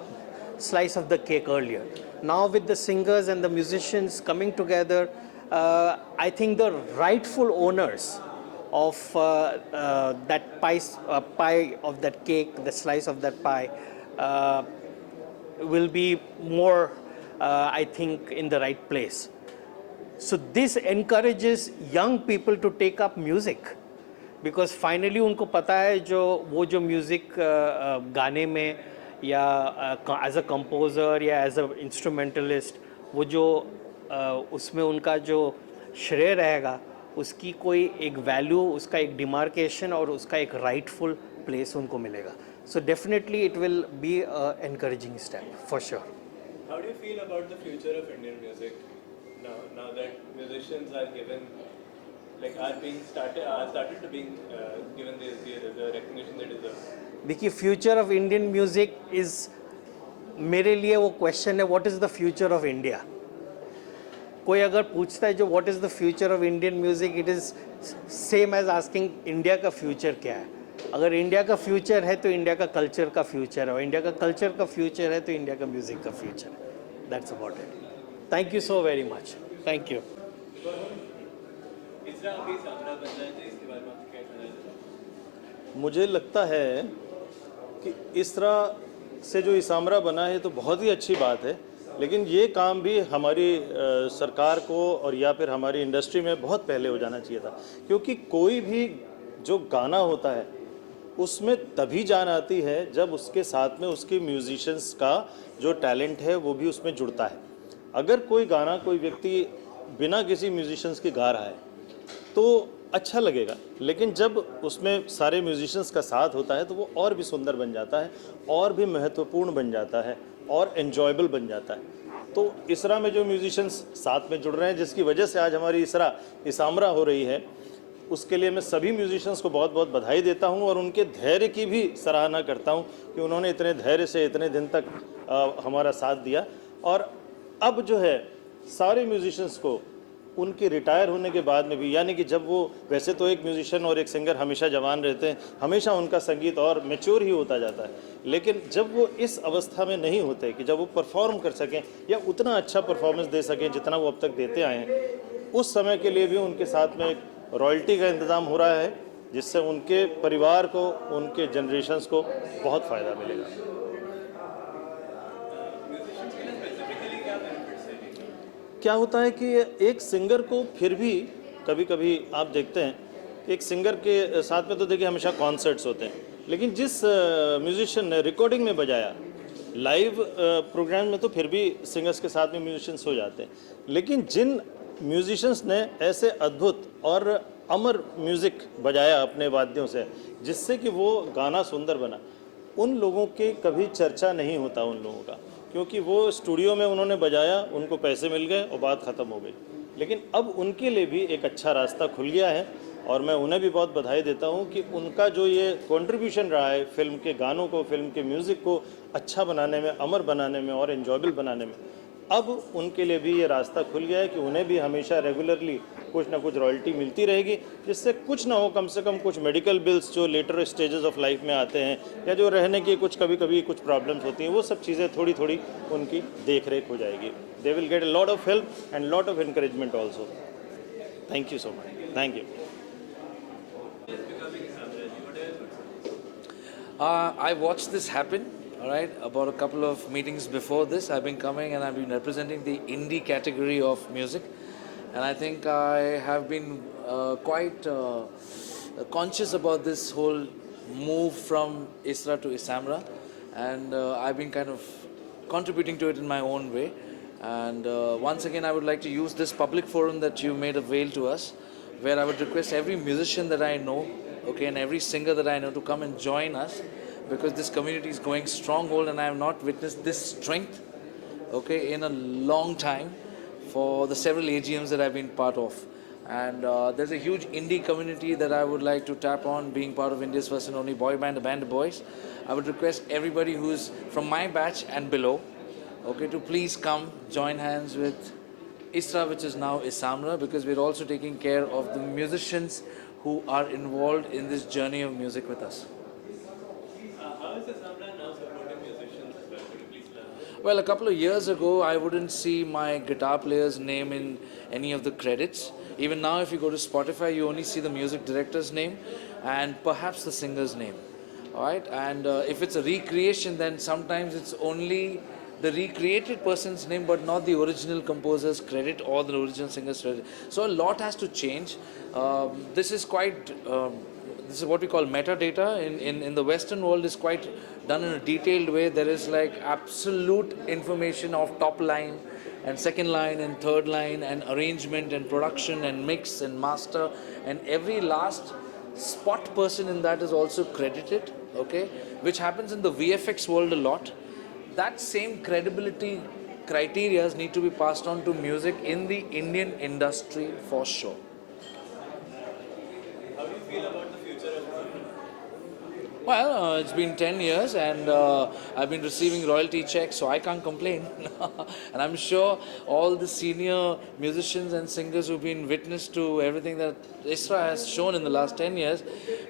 slice of the cake earlier. Now with the singers and the musicians coming together, I think the rightful owners of that pie of that cake, the slice of that pie, will be more, I think, in the right place. So this encourages young people to take up music, because finally उनको पता है वो जो music गाने में या as a composer या as a instrumentalist, वो जो उसमें उनका जो श्रेय रहेगा, उसकी कोई एक वैल्यू, उसका एक डिमार्केशन और उसका एक राइटफुल प्लेस उनको मिलेगा. So definitely it will be encouraging step for sure. How do you feel about the future of Indian music now that musicians are given, like are started to being given the recognition they deserve? देखिए, future of Indian music is, मेरे लिए वो question है, what is the future of India. कोई अगर पूछता है जो what is the future of Indian music, it is same as asking India का फ्यूचर क्या है. अगर इंडिया का फ्यूचर है तो इंडिया का कल्चर का फ्यूचर है, और इंडिया का कल्चर का फ्यूचर है तो इंडिया का म्यूज़िक का फ्यूचर है. That's about it. Thank you so very much. Thank you. मुझे लगता है कि इस तरह से जो इसामरा बना है तो बहुत ही अच्छी बात है, लेकिन ये काम भी हमारी सरकार को और या फिर हमारी इंडस्ट्री में बहुत पहले हो जाना चाहिए था. क्योंकि कोई भी जो गाना होता है उसमें तभी जान आती है जब उसके साथ में उसके म्यूजिशियंस का जो टैलेंट है वो भी उसमें जुड़ता है. अगर कोई गाना कोई व्यक्ति बिना किसी म्यूजिशियंस के गा रहा है तो अच्छा लगेगा, लेकिन जब उसमें सारे म्यूजिशियंस का साथ होता है तो वो और भी सुंदर बन जाता है, और भी महत्वपूर्ण बन जाता है, और एन्जॉयबल बन जाता है. तो इसरा में जो म्यूजिशियंस साथ में जुड़ रहे हैं, जिसकी वजह से आज हमारी इसामरा हो रही है, उसके लिए मैं सभी म्यूजिशियंस को बहुत बहुत बधाई देता हूं और उनके धैर्य की भी सराहना करता हूं कि उन्होंने इतने धैर्य से इतने दिन तक हमारा साथ दिया. और अब जो है सारे म्यूजिशियंस को उनके रिटायर होने के बाद में भी, यानी कि जब वो, वैसे तो एक म्यूजिशियन और एक सिंगर हमेशा जवान रहते हैं, हमेशा उनका संगीत और मैच्योर ही होता जाता है, लेकिन जब वो इस अवस्था में नहीं होते कि जब वो परफॉर्म कर सकें या उतना अच्छा परफॉर्मेंस दे सकें जितना वो अब तक देते आए हैं, उस समय के लिए भी उनके साथ में एक रॉयल्टी का इंतज़ाम हो रहा है, जिससे उनके परिवार को, उनके जनरेशन्स को बहुत फ़ायदा मिलेगा. क्या होता है कि एक सिंगर को फिर भी कभी कभी आप देखते हैं, एक सिंगर के साथ में तो देखिए हमेशा कॉन्सर्ट्स होते हैं, लेकिन जिस म्यूजिशियन ने रिकॉर्डिंग में बजाया लाइव प्रोग्राम में तो फिर भी सिंगर्स के साथ में म्यूजिशियंस हो जाते हैं, लेकिन जिन म्यूजिशियंस ने ऐसे अद्भुत और अमर म्यूज़िक बजाया अपने वाद्यों से जिससे कि वो गाना सुंदर बना, उन लोगों की कभी चर्चा नहीं होता उन लोगों का, क्योंकि वो स्टूडियो में उन्होंने बजाया, उनको पैसे मिल गए और बात ख़त्म हो गई। लेकिन अब उनके लिए भी एक अच्छा रास्ता खुल गया है और मैं उन्हें भी बहुत बधाई देता हूं कि उनका जो ये कंट्रीब्यूशन रहा है फिल्म के गानों को, फिल्म के म्यूज़िक को अच्छा बनाने में, अमर बनाने में और एन्जॉयबल बनाने में, अब उनके लिए भी ये रास्ता खुल गया है कि उन्हें भी हमेशा रेगुलरली कुछ ना कुछ रॉयल्टी मिलती रहेगी, जिससे कुछ ना हो, कम से कम कुछ मेडिकल बिल्स जो लेटर स्टेजेस ऑफ लाइफ में आते हैं या जो रहने की कुछ कभी कभी कुछ प्रॉब्लम्स होती हैं, वो सब चीज़ें थोड़ी थोड़ी उनकी देख रेख हो जाएगी। They will get a lot of help and lot of encouragement also. Thank you so much. Thank you. I watched this happen, all right, about a couple of meetings before this. I've been coming and I've been representing the indie category of music, and I think I have been quite conscious about this whole move from ISRA to ISAMRA, and I've been kind of contributing to it in my own way. And once again, I would like to use this public forum that you made avail to us, where I would request every musician that I know, okay, and every singer that I know to come and join us, because this community is going stronghold and I have not witnessed this strength, okay, in a long time for the several AGMs that I've been part of. And there's a huge indie community that I would like to tap on, being part of India's first and only boy band, the Band of Boys. I would request everybody who's from my batch and below, okay, to please come join hands with ISRA, which is now ISAMRA, because we're also taking care of the musicians who are involved in this journey of music with us. How is ISAMRA now supporting musicians as well? Could you please tell? Well, a couple of years ago, I wouldn't see my guitar player's name in any of the credits. Even now, if you go to Spotify, you only see the music director's name and perhaps the singer's name. All right, and if it's a recreation, then sometimes it's only the recreated person's name, but not the original composer's credit or the original singer's credit. So a lot has to change. This is quite, this is what we call metadata. In the Western world, is quite done in a detailed way. There is like absolute information of top line and second line and third line and arrangement and production and mix and master, and every last spot person in that is also credited, okay, which happens in the VFX world a lot. That same credibility criteria need to be passed on to music in the Indian industry for sure. How do you feel about the future of ISAMRA? Well, it's been 10 years and I've been receiving royalty checks, so I can't complain. And I'm sure all the senior musicians and singers who've been witness to everything that ISRA has shown in the last 10 years,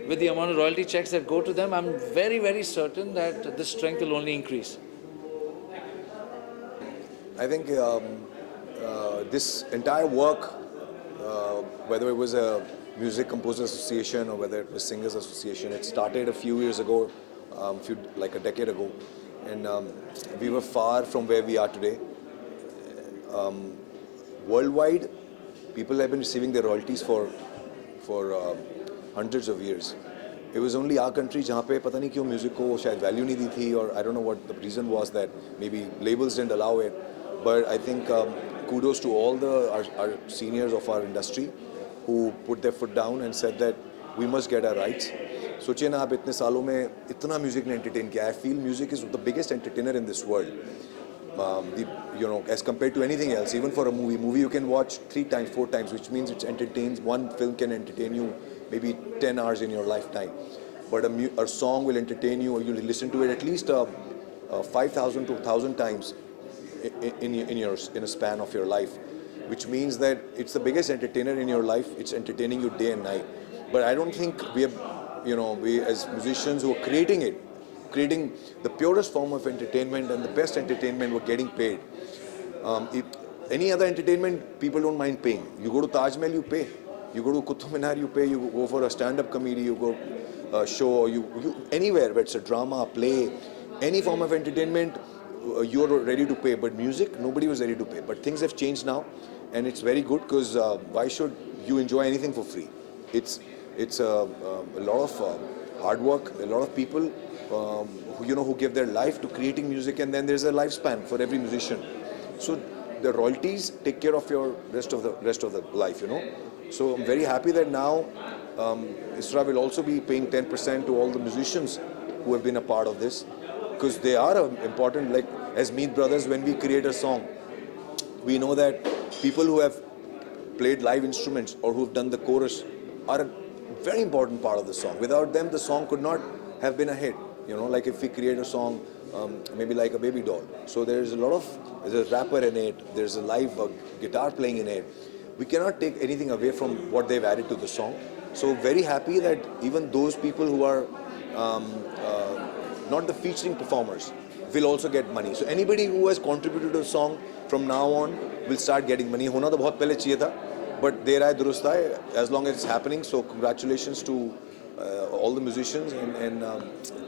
with the amount of royalty checks that go to them, I'm very, very certain that this strength will only increase. I think this entire work, whether it was a Music Composers Association or whether it was Singers Association, it started a few years ago, like a decade ago, and we were far from where we are today. Worldwide, people have been receiving their royalties for hundreds of years. It was only our country जहाँ पे पता नहीं क्यों music को शायद value नहीं दी थी, और I don't know what the reason was, that maybe labels didn't allow it. But I think kudos to all our seniors of our industry who put their foot down and said that we must get our rights. सोचिए ना आप इतने सालों में इतना music ने entertain किया. I feel music is the biggest entertainer in this world. You know, as compared to anything else, even for a movie you can watch 3 times, 4 times, which means it entertains. One film can entertain you maybe 10 hours in your lifetime, but a song will entertain you, or you'll listen to it at least 5,000 to 1,000 times in a span of your life, which means that it's the biggest entertainer in your life. It's entertaining you day and night. But I don't think we as musicians who are creating the purest form of entertainment and the best entertainment, we're getting paid. If any other entertainment, people don't mind paying. You go to Taj Mahal, you pay. You go to Qutub Minar, you pay. You go for a stand-up comedy, you go show, you anywhere, whether it's a drama, play, any form of entertainment, you're ready to pay. But music, nobody was ready to pay. But things have changed now, and it's very good, because why should you enjoy anything for free? It's a lot of hard work, a lot of people who give their life to creating music, and then there's a lifespan for every musician. So the royalties take care of your rest of the life, So I'm very happy that now ISRA will also be paying 10% to all the musicians who have been a part of this, because they are important. Like as Meet Brothers, when we create a song, we know that people who have played live instruments or who've done the chorus are a very important part of the song. Without them, the song could not have been a hit. Like if we create a song, maybe like a Baby Doll. So there's a rapper in it, there's a live guitar playing in it. We cannot take anything away from what they've added to the song. So very happy that even those people who are not the featuring performers will also get money. So anybody who has contributed to a song from now on will start getting money. होना तो बहुत पहले चाहिए था, but देर आए दुरुस्त आए, as long as it's happening. So congratulations to all the musicians and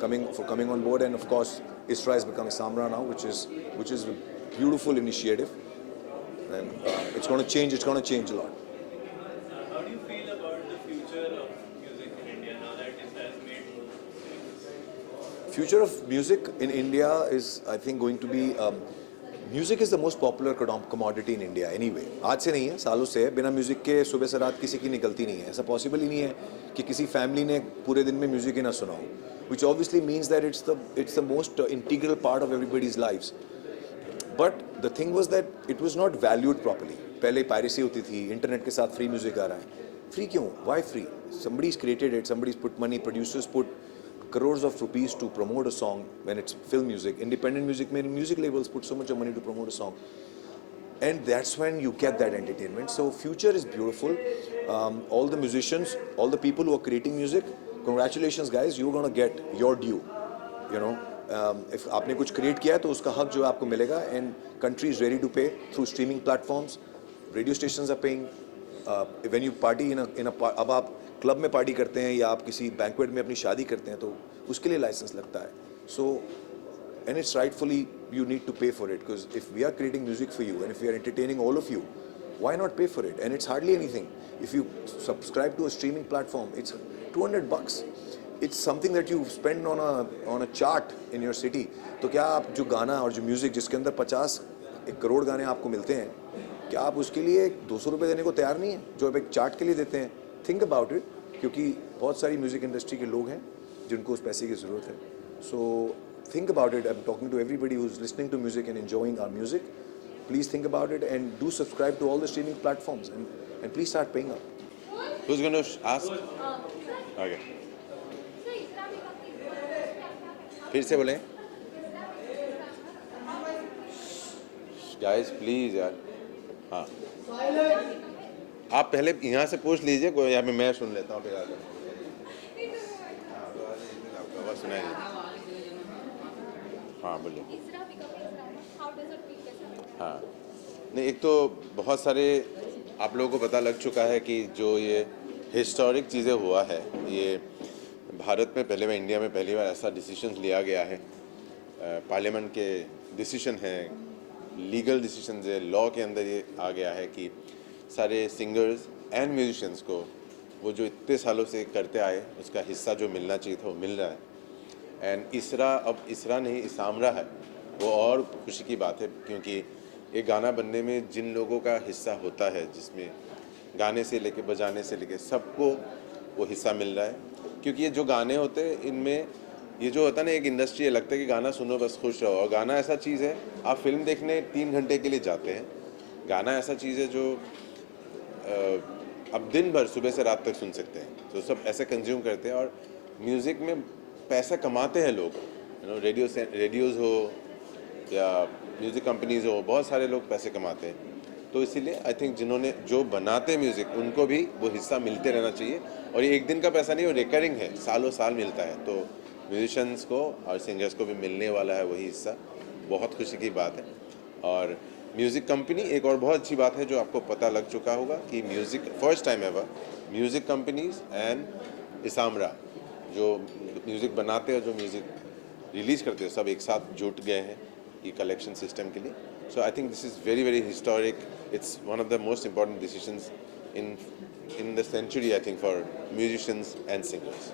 coming on board, and of course ISRA has become Isamra now, which is a beautiful initiative, and it's going to change a lot. How do you feel about the future of music in India now that ISRA has made moves? Future of music in India is, I think, going to be music is the most popular commodity in India anyway. आज से नहीं है, सालों से है. बिना music के सुबह से रात किसी की निकलती नहीं है. ऐसा पॉसिबल ही नहीं है कि किसी फैमिली ने पूरे दिन में म्यूजिक ही ना सुना हो. Which obviously means that it's the most integral part of everybody's lives. But the thing was that it was not valued properly. पहले piracy होती थी, इंटरनेट के साथ free music आ रहा है. Free क्यों? Why free? Somebody's created it, somebody's put money, producers put crores of rupees to promote a song when it's film music. Independent music labels put so much of money to promote a song. And that's when you get that entertainment. So future is beautiful. All the musicians, all the people who are creating music, congratulations guys, you're going to get your due. If आपने कुछ create किया है तो उसका हक जो है आपको मिलेगा, and country is ready to pay through streaming platforms. Radio stations are paying. When you party in a अब आप क्लब में पार्टी करते हैं या आप किसी बैंक्वेट में अपनी शादी करते हैं तो उसके लिए लाइसेंस लगता है. So and it's rightfully you need to pay for it, because if we are creating music for you and if we are entertaining all of you, why not pay for it? And it's hardly anything. If you subscribe to a streaming platform, it's $200. It's something that you spend on a chart in your city. तो क्या आप जो गाना और जो music जिसके अंदर 1 करोड़ गाने आपको मिलते हैं, क्या आप उसके लिए 200 रुपये देने को तैयार नहीं है जो आप एक चार्ट के लिए देते हैं? Think about it, क्योंकि बहुत सारी म्यूजिक इंडस्ट्री के लोग हैं जिनको उस पैसे की ज़रूरत है. So think about it. I'm talking to everybody who's listening to music and enjoying our music. Please think about it and do subscribe to all the streaming platforms and please start paying up. Who's going to ask? Okay. फिर से बोलें. Guys, please यार. हाँ. आप पहले यहाँ से पूछ लीजिए, कोई यहाँ पे मैं सुन लेता हूँ फिर आगे. आपका आवाज़ सुनाई दे. हाँ बोलिए. हाँ नहीं, एक तो बहुत सारे आप लोगों को पता लग चुका है कि जो ये हिस्टोरिक चीज़ें हुआ है, ये भारत में पहले, इंडिया में पहली बार ऐसा डिसीजन लिया गया है. पार्लियामेंट के डिसीजन हैं, लीगल डिसीजन है, लॉ के अंदर ये आ गया है कि सारे सिंगर्स एंड म्यूजिशियंस को वो जो इतने सालों से करते आए उसका हिस्सा जो मिलना चाहिए था वो मिल रहा है. एंड अब इसरा नहीं, इसामरा है, वो और खुशी की बात है, क्योंकि एक गाना बनने में जिन लोगों का हिस्सा होता है, जिसमें गाने से लेके बजाने से लेके सबको वो हिस्सा मिल रहा है. क्योंकि ये जो गाने होते हैं इनमें ये जो होता है ना, एक इंडस्ट्री लगता है कि गाना सुनो बस खुश रहो, और गाना ऐसा चीज़ है, आप फिल्म देखने 3 घंटे के लिए जाते हैं. गाना ऐसा चीज़ है जो अब दिन भर सुबह से रात तक सुन सकते हैं, तो सब ऐसे कंज्यूम करते हैं. और म्यूज़िक में पैसा कमाते हैं लोग, रेडियोज़ हो या म्यूज़िक कंपनीज़ हो, बहुत सारे लोग पैसे कमाते हैं. तो इसीलिए आई थिंक जिन्होंने जो बनाते हैं म्यूज़िक उनको भी वो हिस्सा मिलते रहना चाहिए. और ये एक दिन का पैसा नहीं, वो रिकरिंग है, सालों साल मिलता है. तो म्यूजिशियंस को और सिंगर्स को भी मिलने वाला है वही हिस्सा. बहुत खुशी की बात है. और म्यूज़िक कंपनी, एक और बहुत अच्छी बात है जो आपको पता लग चुका होगा कि music first time ever music companies and ISAMRA जो म्यूज़िक बनाते हैं, जो म्यूज़िक रिलीज़ करते हैं, सब एक साथ जुट गए हैं ये कलेक्शन सिस्टम के लिए. So I think this is very very historic. It's one of the most important decisions in the century, I think, for musicians and singers.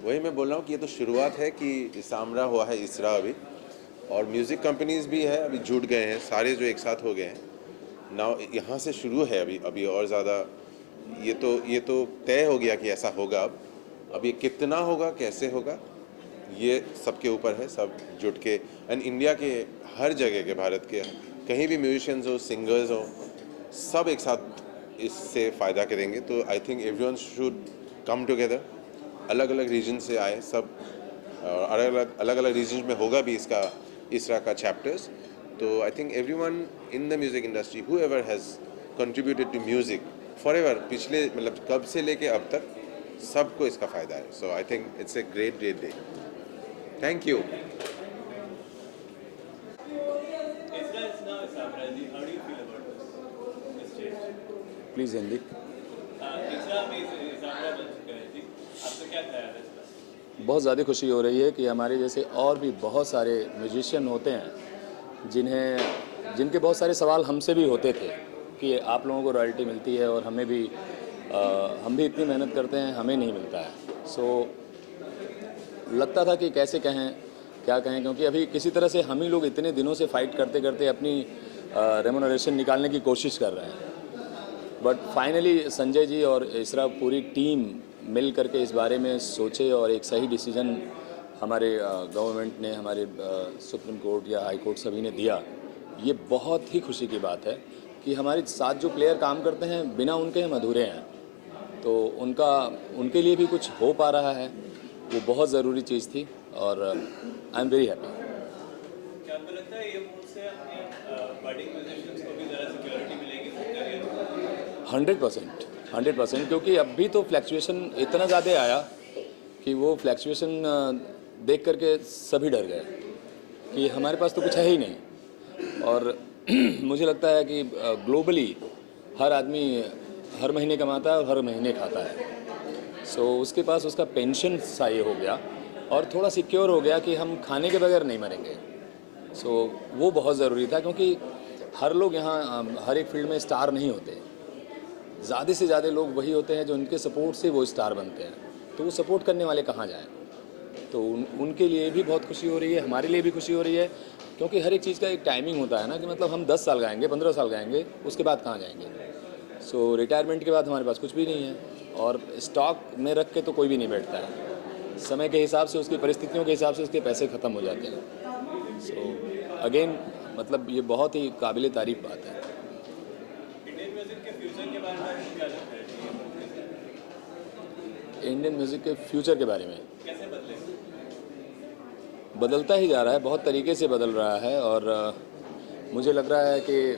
वही मैं बोल रहा हूँ कि ये तो शुरुआत है कि इसामरा हुआ है इसरा अभी, और म्यूज़िक कंपनीज भी है अभी जुट गए हैं सारे जो एक साथ हो गए हैं नाउ, यहाँ से शुरू है अभी और ज़्यादा ये तो तय हो गया कि ऐसा होगा। अब ये कितना होगा कैसे होगा ये सबके ऊपर है, सब जुट के। एंड इंडिया के हर जगह के, भारत के कहीं भी म्यूजिशियंस हो, सिंगर्स हो, सब एक साथ इससे फ़ायदा करेंगे। तो I think everyone should come together. अलग अलग रीजन से आए सब, अलग अलग रीजन में होगा भी इसरा का चैप्टर्स। तो I think everyone in the music industry whoever has contributed to music forever, पिछले मतलब कब से लेके अब तक सबको इसका फ़ायदा है। So I think it's a great day. Thank you. Please Hindi. बहुत ज़्यादा खुशी हो रही है कि हमारे जैसे और भी बहुत सारे म्यूजिशियन होते हैं जिनके बहुत सारे सवाल हमसे भी होते थे कि आप लोगों को रॉयल्टी मिलती है और हमें भी हम भी इतनी मेहनत करते हैं, हमें नहीं मिलता है। सो लगता था कि कैसे कहें क्या कहें, क्योंकि अभी किसी तरह से हम ही लोग इतने दिनों से फाइट करते करते अपनी रेमुनरेशन निकालने की कोशिश कर रहे हैं। बट फाइनली संजय जी और इसरा पूरी टीम मिल करके इस बारे में सोचे और एक सही डिसीजन हमारे गवर्नमेंट ने, हमारे सुप्रीम कोर्ट या हाई कोर्ट सभी ने दिया। ये बहुत ही खुशी की बात है कि हमारे साथ जो प्लेयर काम करते हैं बिना उनके हम अधूरे हैं। तो उनके लिए भी कुछ हो पा रहा है, वो बहुत ज़रूरी चीज़ थी और आई एम वेरी हैप्पी। क्या आपको लगता है ये मूव से अपने बडिंग म्यूजिशियंस को भी ज़रा सिक्योरिटी मिलेगी? 100%, क्योंकि अभी तो फ्लैक्चुएशन इतना ज़्यादा आया कि वो फ्लैक्चुएशन देख करके सभी डर गए कि हमारे पास तो कुछ है ही नहीं। और मुझे लगता है कि ग्लोबली हर आदमी हर महीने कमाता है और हर महीने खाता है। सो उसके पास उसका पेंशन सा ये हो गया और थोड़ा सिक्योर हो गया कि हम खाने के बगैर नहीं मरेंगे। सो वो बहुत ज़रूरी था, क्योंकि हर लोग यहाँ हर एक फील्ड में स्टार नहीं होते। ज़्यादा से ज़्यादा लोग वही होते हैं जो उनके सपोर्ट से वो स्टार बनते हैं। तो वो सपोर्ट करने वाले कहाँ जाएँ? तो उनके लिए भी बहुत खुशी हो रही है, हमारे लिए भी खुशी हो रही है, क्योंकि हर एक चीज़ का एक टाइमिंग होता है ना कि मतलब हम 10 साल गाएंगे, 15 साल गाएंगे, उसके बाद कहाँ जाएंगे? सो रिटायरमेंट के बाद हमारे पास कुछ भी नहीं है और स्टॉक में रख के तो कोई भी नहीं बैठता है। समय के हिसाब से, उसकी परिस्थितियों के हिसाब से उसके पैसे ख़त्म हो जाते हैं। सो अगेन मतलब ये बहुत ही काबिल तारीफ बात है। इंडियन म्यूजिक के फ्यूचर के बारे में क्या लगता है? इंडियन म्यूज़िक के फ्यूचर के बारे में कैसे बदलेगा? बदलता ही जा रहा है, बहुत तरीके से बदल रहा है और मुझे लग रहा है कि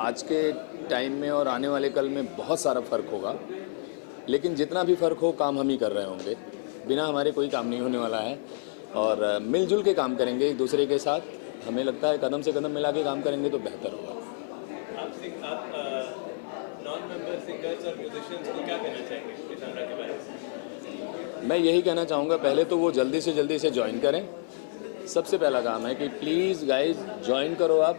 आज के टाइम में और आने वाले कल में बहुत सारा फ़र्क होगा। लेकिन जितना भी फ़र्क हो, काम हम ही कर रहे होंगे, बिना हमारे कोई काम नहीं होने वाला है और मिलजुल के काम करेंगे एक दूसरे के साथ। हमें लगता है कदम से कदम मिला के काम करेंगे तो बेहतर होगा। आप नॉन मेंबर सिंगर्स और म्यूजिशियंस को क्या कहना चाहेंगे इसामरा के बारे में? मैं यही कहना चाहूँगा, पहले तो वो जल्दी से जल्दी इसे ज्वाइन करें। सबसे पहला काम है कि प्लीज़ गाइस ज्वाइन करो आप,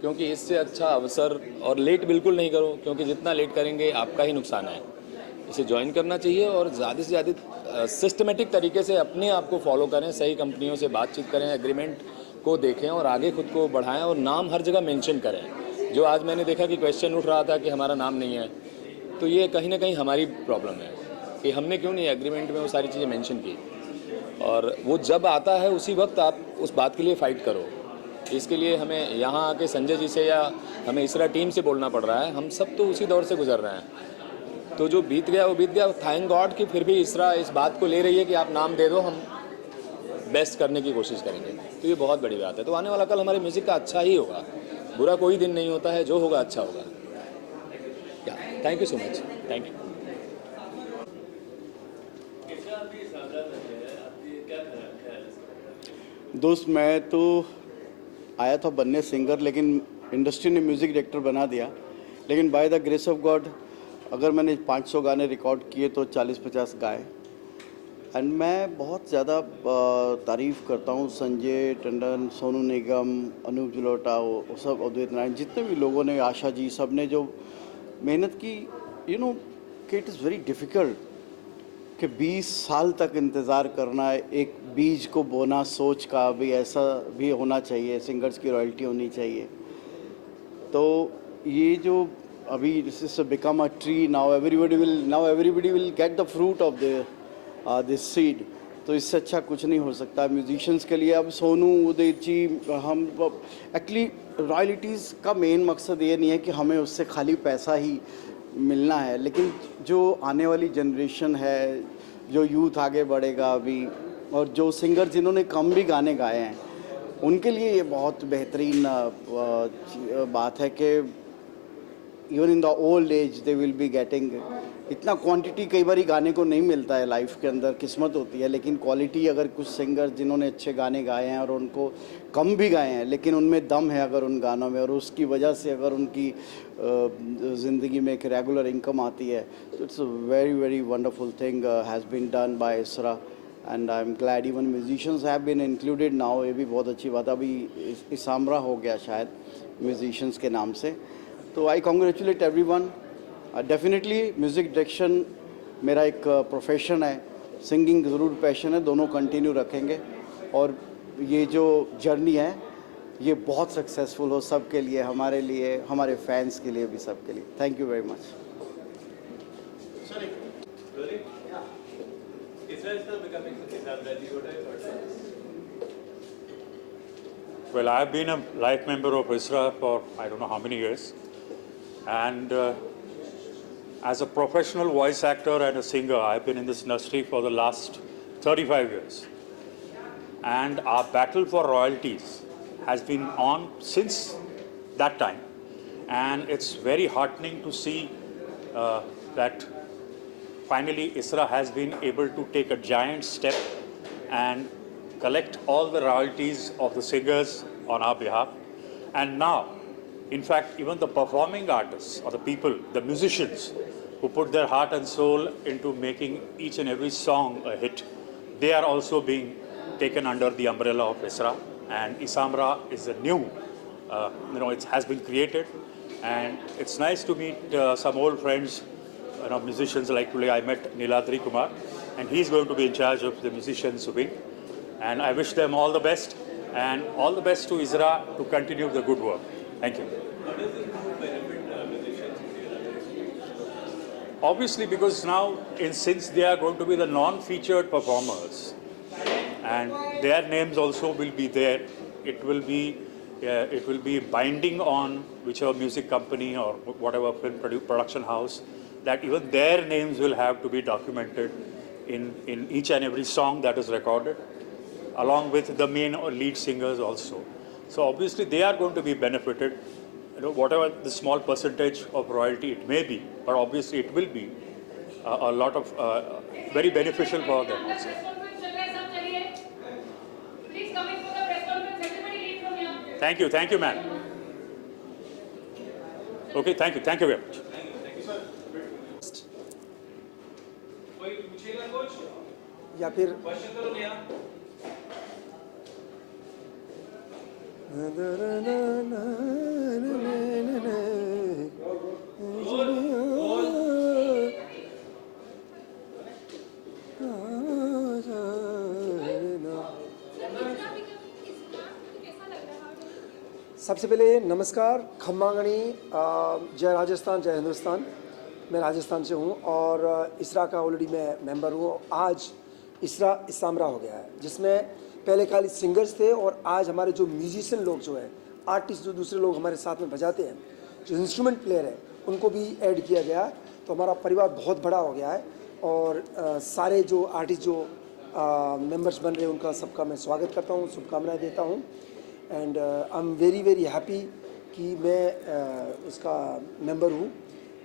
क्योंकि इससे अच्छा अवसर, और लेट बिल्कुल नहीं करो, क्योंकि जितना लेट करेंगे आपका ही नुकसान है। इसे ज्वाइन करना चाहिए और ज़्यादा से ज़्यादा सिस्टमेटिक तरीके से अपने आप को फॉलो करें, सही कंपनियों से बातचीत करें, एग्रीमेंट को देखें और आगे खुद को बढ़ाएं और नाम हर जगह मेंशन करें। जो आज मैंने देखा कि क्वेश्चन उठ रहा था कि हमारा नाम नहीं है, तो ये कहीं ना कहीं हमारी प्रॉब्लम है कि हमने क्यों नहीं एग्रीमेंट में वो सारी चीज़ें मेंशन की। और वो जब आता है उसी वक्त आप उस बात के लिए फ़ाइट करो। इसके लिए हमें यहाँ आके संजय जी से या हमें इसरा टीम से बोलना पड़ रहा है। हम सब तो उसी दौर से गुजर रहे हैं, तो जो बीत गया वो बीत गया। थैंक गॉड कि फिर भी इसरा इस बात को ले रही है कि आप नाम दे दो, हम बेस्ट करने की कोशिश करेंगे। तो ये बहुत बड़ी बात है। तो आने वाला कल हमारे म्यूज़िक का अच्छा ही होगा, बुरा कोई दिन नहीं होता है, जो होगा अच्छा होगा। Thank you so much, thank you. दोस्त, मैं तो आया था बनने सिंगर, लेकिन इंडस्ट्री ने म्यूज़िक डायरेक्टर बना दिया। लेकिन by the grace of God अगर मैंने 500 गाने रिकॉर्ड किए तो 40-50 गाए। एंड मैं बहुत ज़्यादा तारीफ़ करता हूँ संजय टंडन, सोनू निगम, अनूप जलोटा, वो सब, अद्वैत नारायण, जितने भी लोगों ने, आशा जी, सब ने जो मेहनत की। यू नो कि इट इज़ वेरी डिफ़िकल्ट कि 20 साल तक इंतज़ार करना है एक बीज को बोना, सोच का भी ऐसा भी होना चाहिए, सिंगर्स की रॉयल्टी होनी चाहिए। तो ये जो अभी this is become a tree, now everybody will get the fruit of this seed. तो इससे अच्छा कुछ नहीं हो सकता म्यूजिशियंस के लिए। अब सोनू, उदित जी, हम एक्चुअली रॉयल्टीज़ का मेन मकसद ये नहीं है कि हमें उससे खाली पैसा ही मिलना है, लेकिन जो आने वाली जनरेशन है, जो यूथ आगे बढ़ेगा अभी, और जो सिंगर जिन्होंने कम भी गाने गाए हैं, उनके लिए ये बहुत बेहतरीन बात है कि even in the old age they will be getting. इतना क्वांटिटी कई बार गाने को नहीं मिलता है लाइफ के अंदर, किस्मत होती है, लेकिन क्वालिटी अगर कुछ सिंगर जिन्होंने अच्छे गाने गाए हैं और उनको कम भी गाए हैं लेकिन उनमें दम है अगर उन गानों में, और उसकी वजह से अगर उनकी ज़िंदगी में एक रेगुलर इनकम आती है, तो it's a very very wonderful thing has been done by ISAMRA, and I am glad even musicians have been included now. ये भी बहुत अच्छी बात है। अभी इसामरा हो गया शायद म्यूजिशियंस के नाम से। तो I congratulate everyone. Definitely music direction मेरा एक प्रोफेशन है, सिंगिंग ज़रूर पैशन है, दोनों कंटिन्यू रखेंगे, और ये जो जर्नी है ये बहुत सक्सेसफुल हो सबके लिए, हमारे लिए, हमारे फैंस के लिए भी, सबके लिए। Thank you very much. Well, I've been a life member of ISRA for I don't know how many years, and as a professional voice actor and a singer, I've been in this industry for the last 35 years. And our battle for royalties has been on since that time. And it's very heartening to see that finally ISRA has been able to take a giant step and collect all the royalties of the singers on our behalf. And now, in fact, even the performing artists or the people, the musicians who put their heart and soul into making each and every song a hit, they are also being taken under the umbrella of ISRA. And Isamra is a new, it has been created. And it's nice to meet some old friends, musicians. Like today I met Niladri Kumar, and he's going to be in charge of the musicians wing. And I wish them all the best, and all the best to ISRA to continue the good work. Thank you. How does this move benefit musicians? Obviously, because now, since they are going to be the non-featured performers, and their names also will be there, it will be binding on whichever music company or whatever film production house, that even their names will have to be documented in each and every song that is recorded, along with the main or lead singers also. So obviously they are going to be benefited, whatever the small percentage of royalty it may be, but obviously it will be a lot of very beneficial for them also. Thank you, ma'am. Okay, thank you very much. या फिर सबसे पहले नमस्कार, खम्मागणी, जय राजस्थान, जय हिंदुस्तान। मैं राजस्थान से हूँ और इसरा का ऑलरेडी मैं मेंबर हूँ। आज इसरा इसामरा हो गया है, जिसमें पहले खाली सिंगर्स थे और आज हमारे जो म्यूजिशियन लोग जो हैं, आर्टिस्ट जो दूसरे लोग हमारे साथ में बजाते हैं, जो इंस्ट्रूमेंट प्लेयर है, उनको भी ऐड किया गया है। तो हमारा परिवार बहुत बड़ा हो गया है और सारे जो आर्टिस्ट जो मेंबर्स बन रहे हैं उनका सबका मैं स्वागत करता हूँ, शुभकामनाएँ देता हूँ। And I am very very happy कि मैं उसका मेंबर हूँ।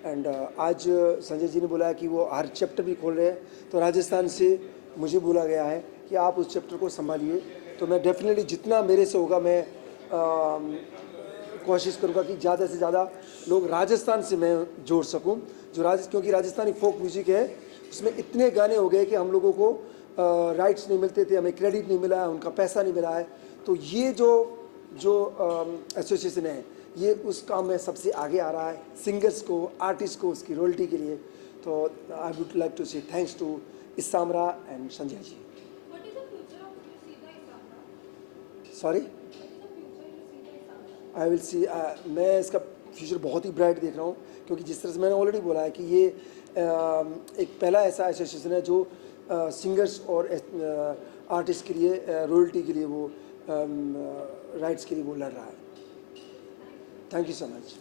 एंड आज संजय जी ने बोला कि वो हर चैप्टर भी खोल रहे हैं, तो राजस्थान से मुझे बोला गया है कि आप उस चैप्टर को संभालिए। तो मैं डेफिनेटली जितना मेरे से होगा मैं कोशिश करूँगा कि ज़्यादा से ज़्यादा लोग राजस्थान से मैं जोड़ सकूँ। क्योंकि राजस्थानी फोक म्यूज़िक है, उसमें इतने गाने हो गए कि हम लोगों को राइट्स नहीं मिलते थे, हमें क्रेडिट नहीं मिला है, उनका पैसा नहीं मिला है। तो ये जो एसोसिएशन है, ये उस काम में सबसे आगे आ रहा है, सिंगर्स को, आर्टिस्ट को उसकी रॉयल्टी के लिए। तो I would like to say thanks to ISAMRA and Sanjay ji. Sorry, I will see. मैं इसका फ्यूचर बहुत ही ब्राइट देख रहा हूँ, क्योंकि जिस तरह से मैंने ऑलरेडी बोला है कि ये एक पहला ऐसा एसोसिएशन है जो सिंगर्स और आर्टिस्ट के लिए रॉयल्टी के लिए वो राइट्स के लिए वो लड़ रहा है. Thank you so much.